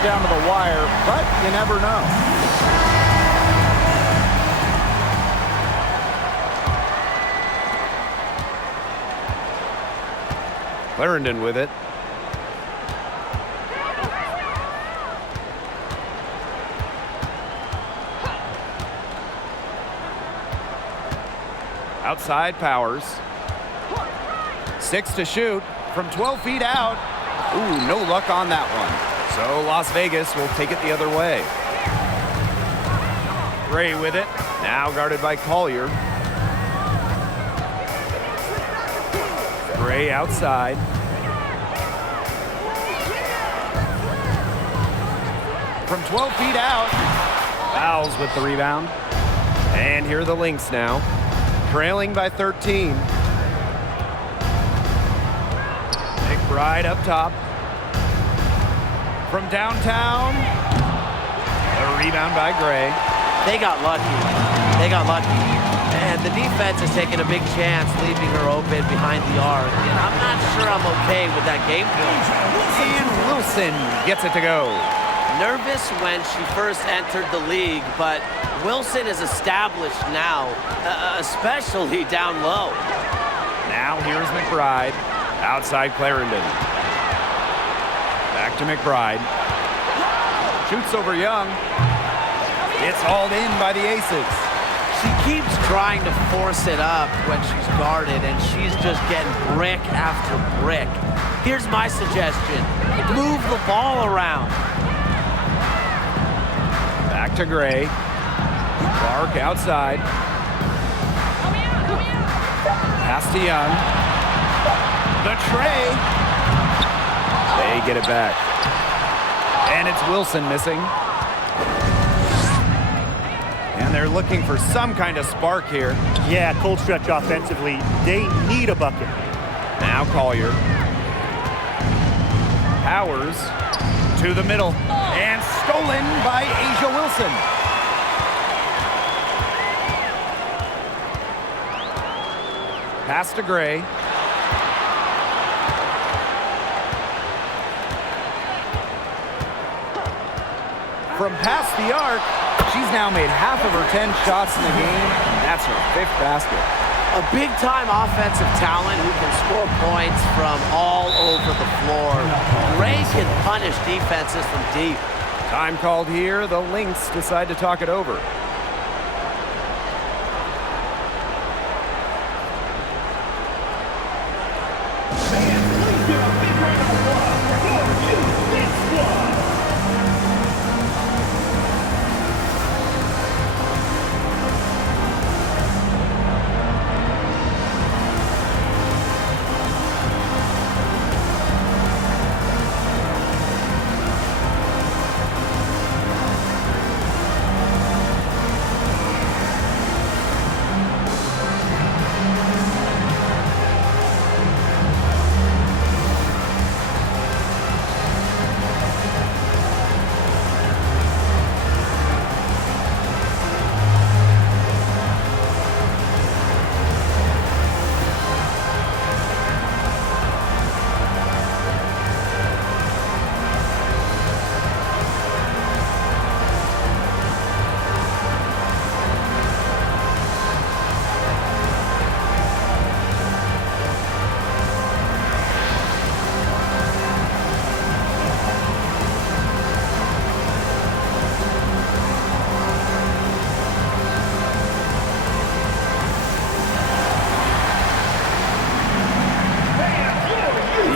come down to the wire, but you never know. Clarendon with it. Outside Powers. 6 to shoot from 12 feet out. Ooh, no luck on that one. So Las Vegas will take it the other way. Gray with it. Now guarded by Collier. Gray outside. From 12 feet out. Fouls with the rebound. And here are the Lynx now. Trailing by 13. McBride up top. From downtown. A rebound by Gray. They got lucky. And the defense is taking a big chance, leaving her open behind the arc. And I'm not sure I'm okay with that game plan. And Wilson gets it to go. Nervous when she first entered the league, but Wilson is established now, especially down low. Now here's McBride. Outside Clarendon. Back to McBride. Shoots over Young. It's hauled in by the Aces. She keeps trying to force it up when she's guarded, and she's just getting brick after brick. Here's my suggestion. Move the ball around. Back to Gray. Clark outside. Pass to Young. The tray. They get it back. And it's Wilson missing. And they're looking for some kind of spark here. Yeah, cold stretch offensively. They need a bucket. Now Collier. Powers to the middle. And stolen by Asia Wilson. Pass to Gray. From past the arc, she's now made half of her 10 shots in the game, and that's her 5th basket. A big-time offensive talent who can score points from all over the floor. Gray can punish defenses from deep. Time called here. The Lynx decide to talk it over.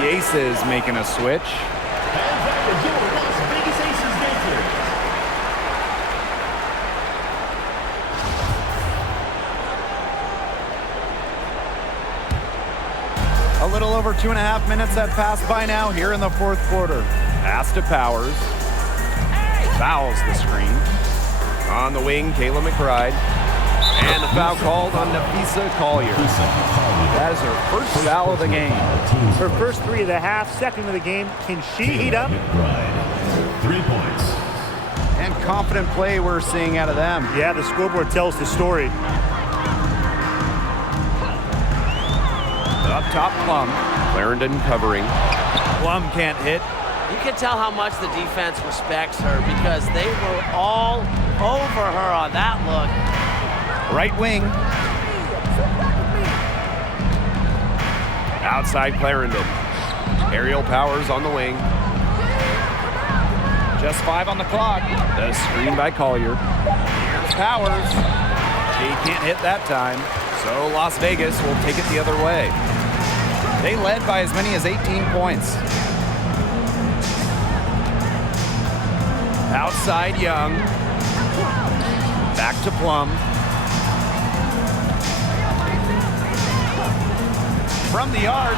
Aces making a switch. A little over 2.5 minutes have passed by now here in the 4th quarter. Pass to Powers. Fouls the screen. On the wing, Kayla McBride. And the foul called on Nafisa Collier. That is her first foul of the game. Her first 3 of the half, second of the game. Can she heat up? 3 points. And confident play we're seeing out of them. Yeah, the scoreboard tells the story. Up top, Plum. Clarendon covering. Plum can't hit. You can tell how much the defense respects her because they were all over her on that look. Right wing. Outside Clarendon. Aerial Powers on the wing. Just 5 on the clock. The screen by Collier. Here's Powers. He can't hit that time, so Las Vegas will take it the other way. They led by as many as 18 points. Outside Young. Back to Plum. From the arc.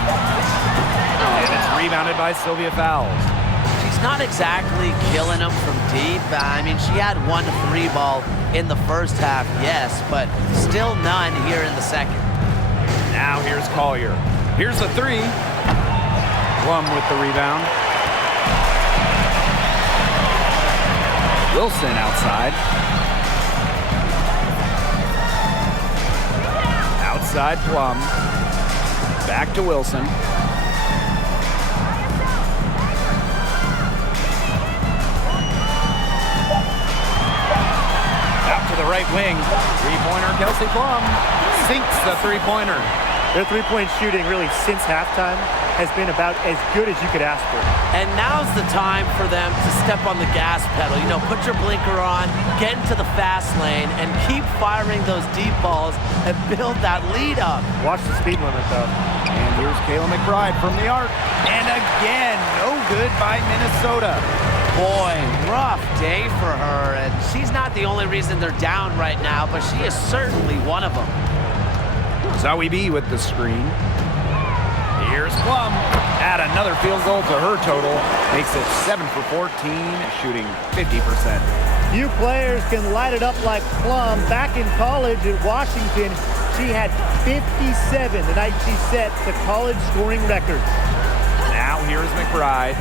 And it's rebounded by Sylvia Fowles. She's not exactly killing them from deep. I mean, she had 1 3 ball in the first half, yes, but still none here in the second. Now here's Collier. Here's the 3. Plum with the rebound. Wilson outside. Outside Plum. Back to Wilson. Out to the right wing. Three-pointer, Kelsey Plum. Sinks the three-pointer. Their three-point shooting really since halftime has been about as good as you could ask for. And now's the time for them to step on the gas pedal. You know, put your blinker on, get into the fast lane, and keep firing those deep balls and build that lead up. Watch the speed limit, though. And here's Kayla McBride from the arc. And again, no good by Minnesota. Boy, rough day for her. And she's not the only reason they're down right now, but she is certainly one of them. Zoe B with the screen. Here's Plum. Add another field goal to her total. Makes it 7 for 14, shooting 50%. Few players can light it up like Plum. Back in college at Washington, she had 57 the night she set the college scoring record. Now here's McBride.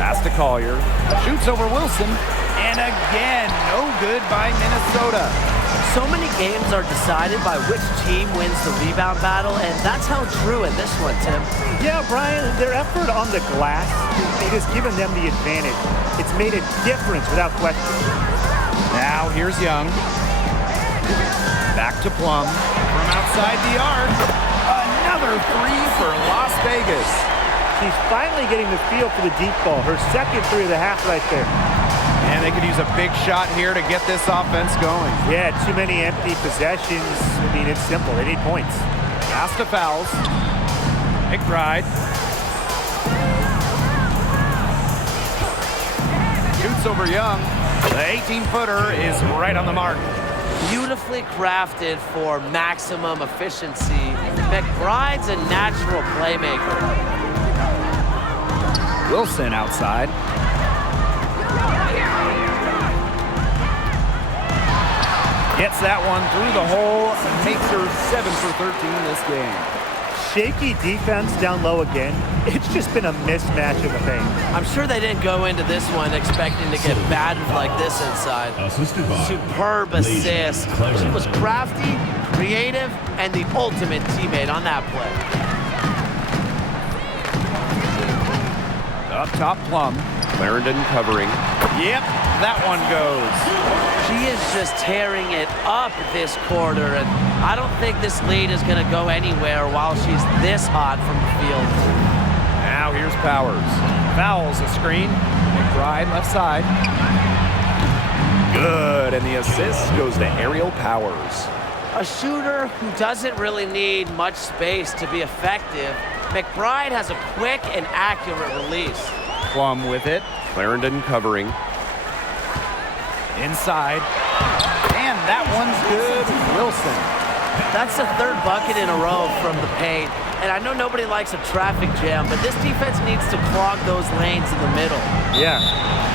Pass to Collier. Shoots over Wilson. And again, no good by Minnesota. So many games are decided by which team wins the rebound battle, and that's how true in this one, Tim. Yeah, Brian, their effort on the glass, it has given them the advantage. It's made a difference without question. Now here's Young. Back to Plum. From outside the arc. Another 3 for Las Vegas. She's finally getting the feel for the deep ball. Her second 3 of the half right there. And they could use a big shot here to get this offense going. Yeah, too many empty possessions. I mean, it's simple. They need points. Pass to Fowles. McBride. Shoots over Young. The 18-footer is right on the mark. Beautifully crafted for maximum efficiency. McBride's a natural playmaker. Wilson outside. Gets that one through the hole and makes her 7 for 13 this game. Shaky defense down low again. It's just been a mismatch in the paint. I'm sure they didn't go into this one expecting to get battered like this inside. Assisted by Superb assist. She was crafty, creative, and the ultimate teammate on that play. Up top, Plum. Clarendon covering. Yep, that one goes. She is just tearing it up this quarter, and I don't think this lead is going to go anywhere while she's this hot from the field. Now here's Powers. Fouls a screen. McBride left side. Good, and the assist goes to Aerial Powers. A shooter who doesn't really need much space to be effective, McBride has a quick and accurate release. Plum with it. Clarendon covering. Inside. And that one's good. Wilson. That's the 3rd bucket in a row from the paint. And I know nobody likes a traffic jam, but this defense needs to clog those lanes in the middle. Yeah,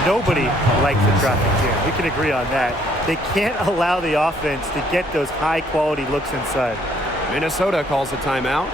nobody likes the traffic jam. We can agree on that. They can't allow the offense to get those high-quality looks inside. Minnesota calls a timeout.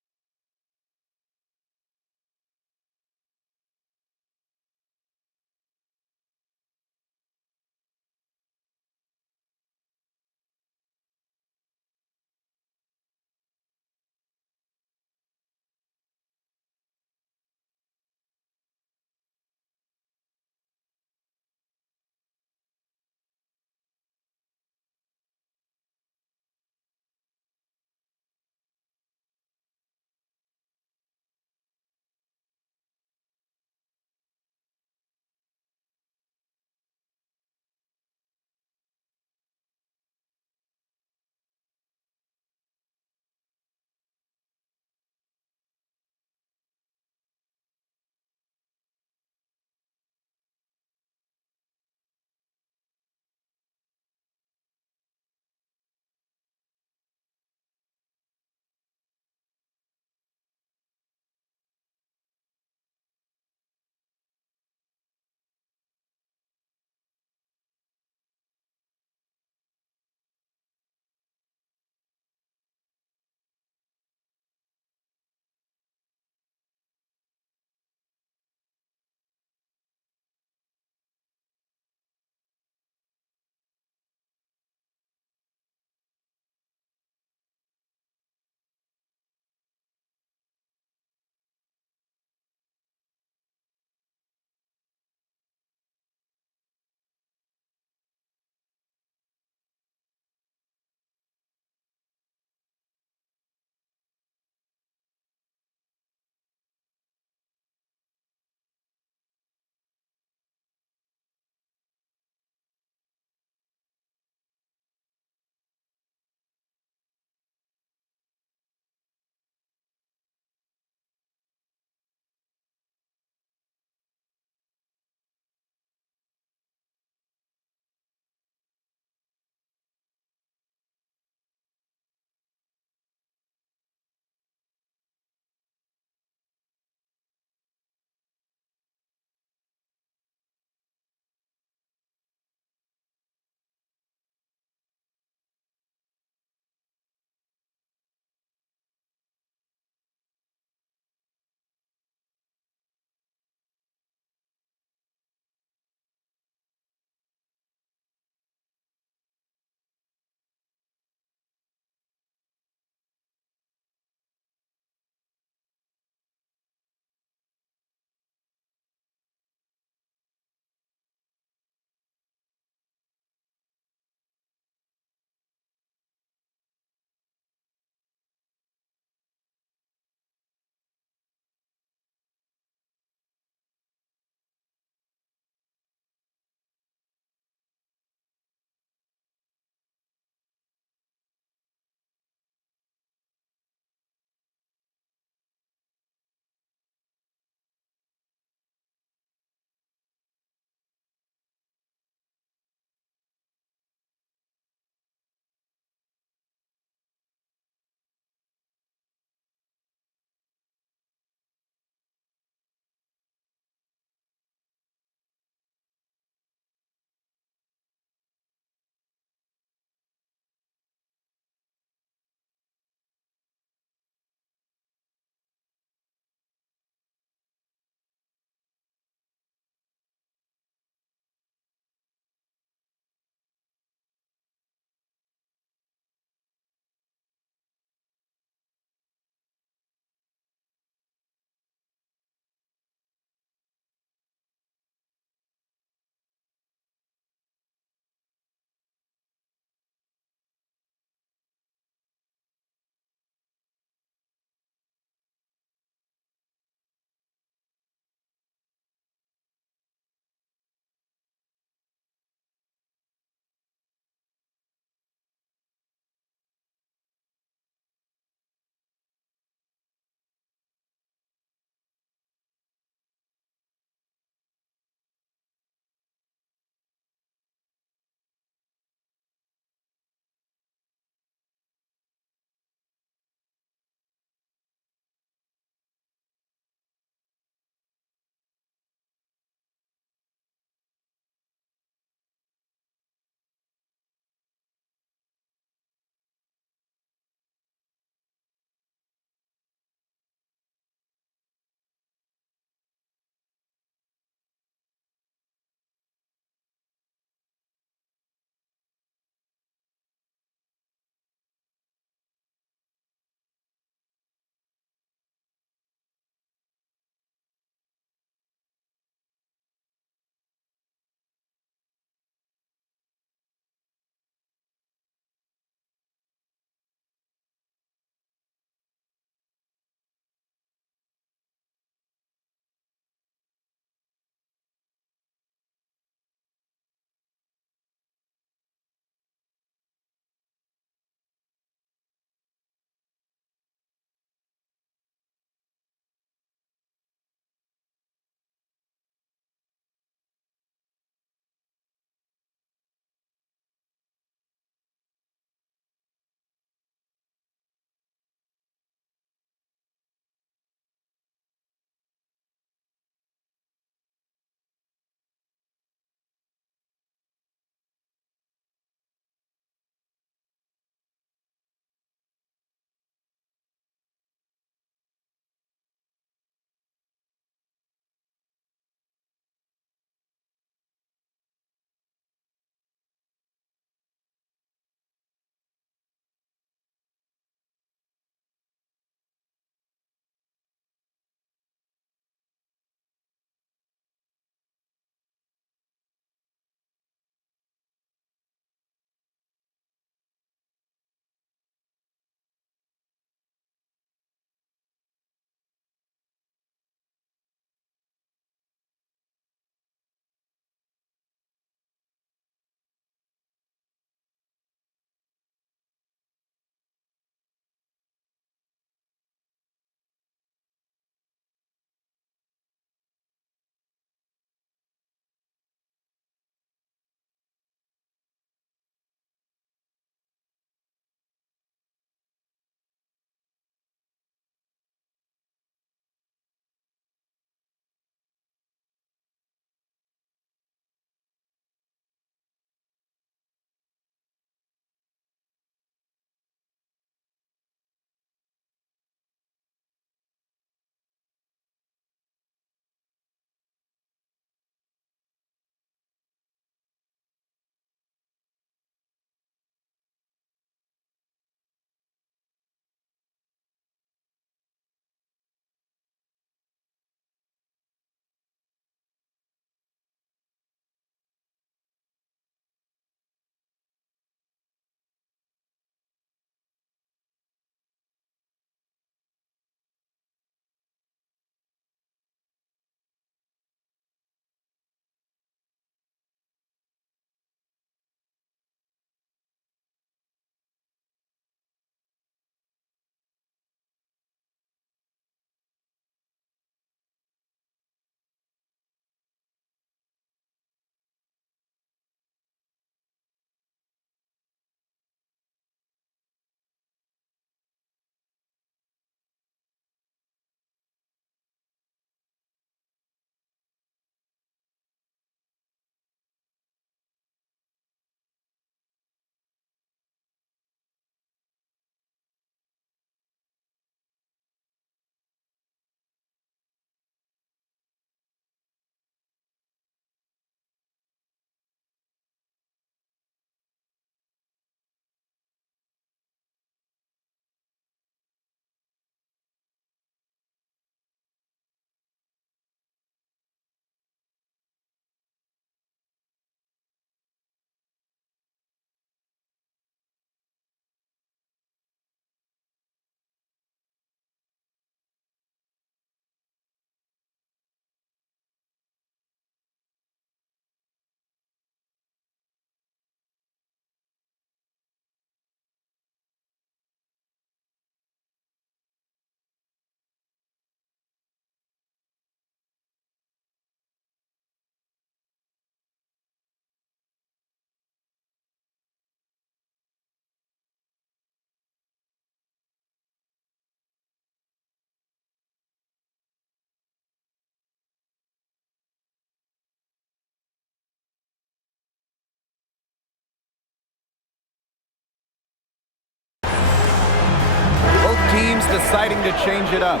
deciding to change it up.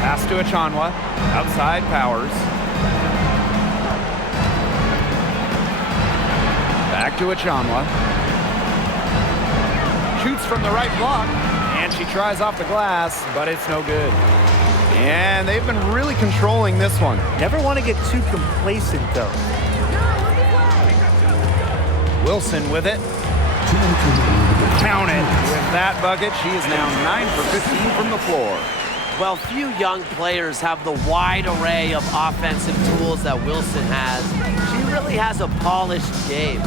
Pass to Achanwa. Outside Powers. Back to Achanwa. Shoots from the right block, and she tries off the glass, but it's no good. And they've been really controlling this one. Never want to get too complacent, though. Wilson with it. Count it. With that bucket, she is now 9 for 15 from the floor. Well, few young players have the wide array of offensive tools that Wilson has. She really has a polished game.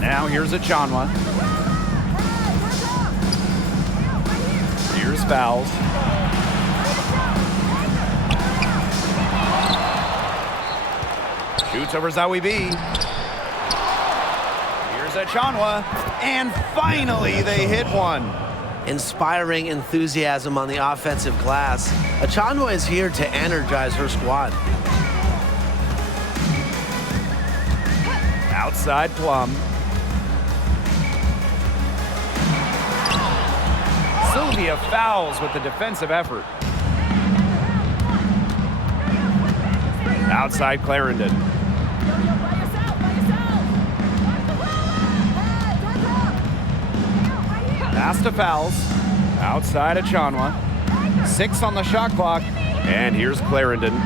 Now here's Achanwa. Here's fouls. Shoots over Zawi B. Here's Achanwa. And finally they hit one. Inspiring enthusiasm on the offensive glass. Achanwa is here to energize her squad. Outside Plum. Sylvia fouls with the defensive effort. Outside Clarendon. Pass to fouls. Outside Achanwa. 6 on the shot clock. And here's Clarendon.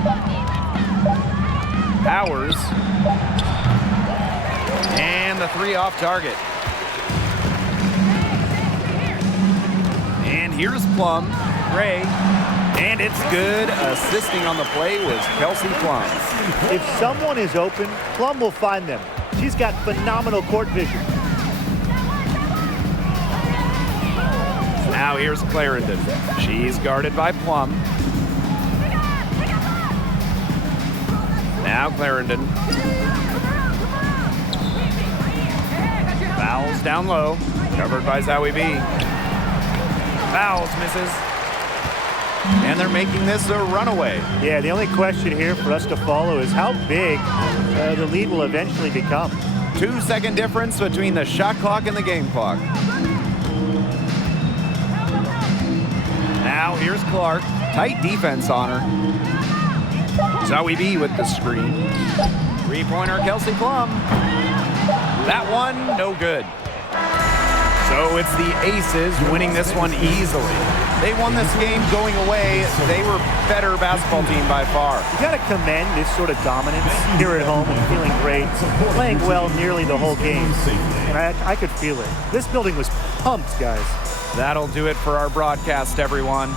Powers. And the 3 off target. And here's Plum. Gray. And it's good. Assisting on the play was Kelsey Plum. If someone is open, Plum will find them. She's got phenomenal court vision. Now here's Clarendon. She's guarded by Plum. Now Clarendon. Fouls down low. Covered by Zawi B. Fouls, misses. And they're making this a runaway. Yeah, the only question here for us to follow is how big the lead will eventually become. 2-second difference between the shot clock and the game clock. Now here's Clark. Tight defense on her. Zawi B with the screen. 3-pointer Kelsey Plum. That one, no good. So it's the Aces winning this one easily. They won this game going away. They were better basketball team by far. You got to commend this sort of dominance here at home and feeling great, playing well nearly the whole game. And I could feel it. This building was pumped, guys. That'll do it for our broadcast, everyone.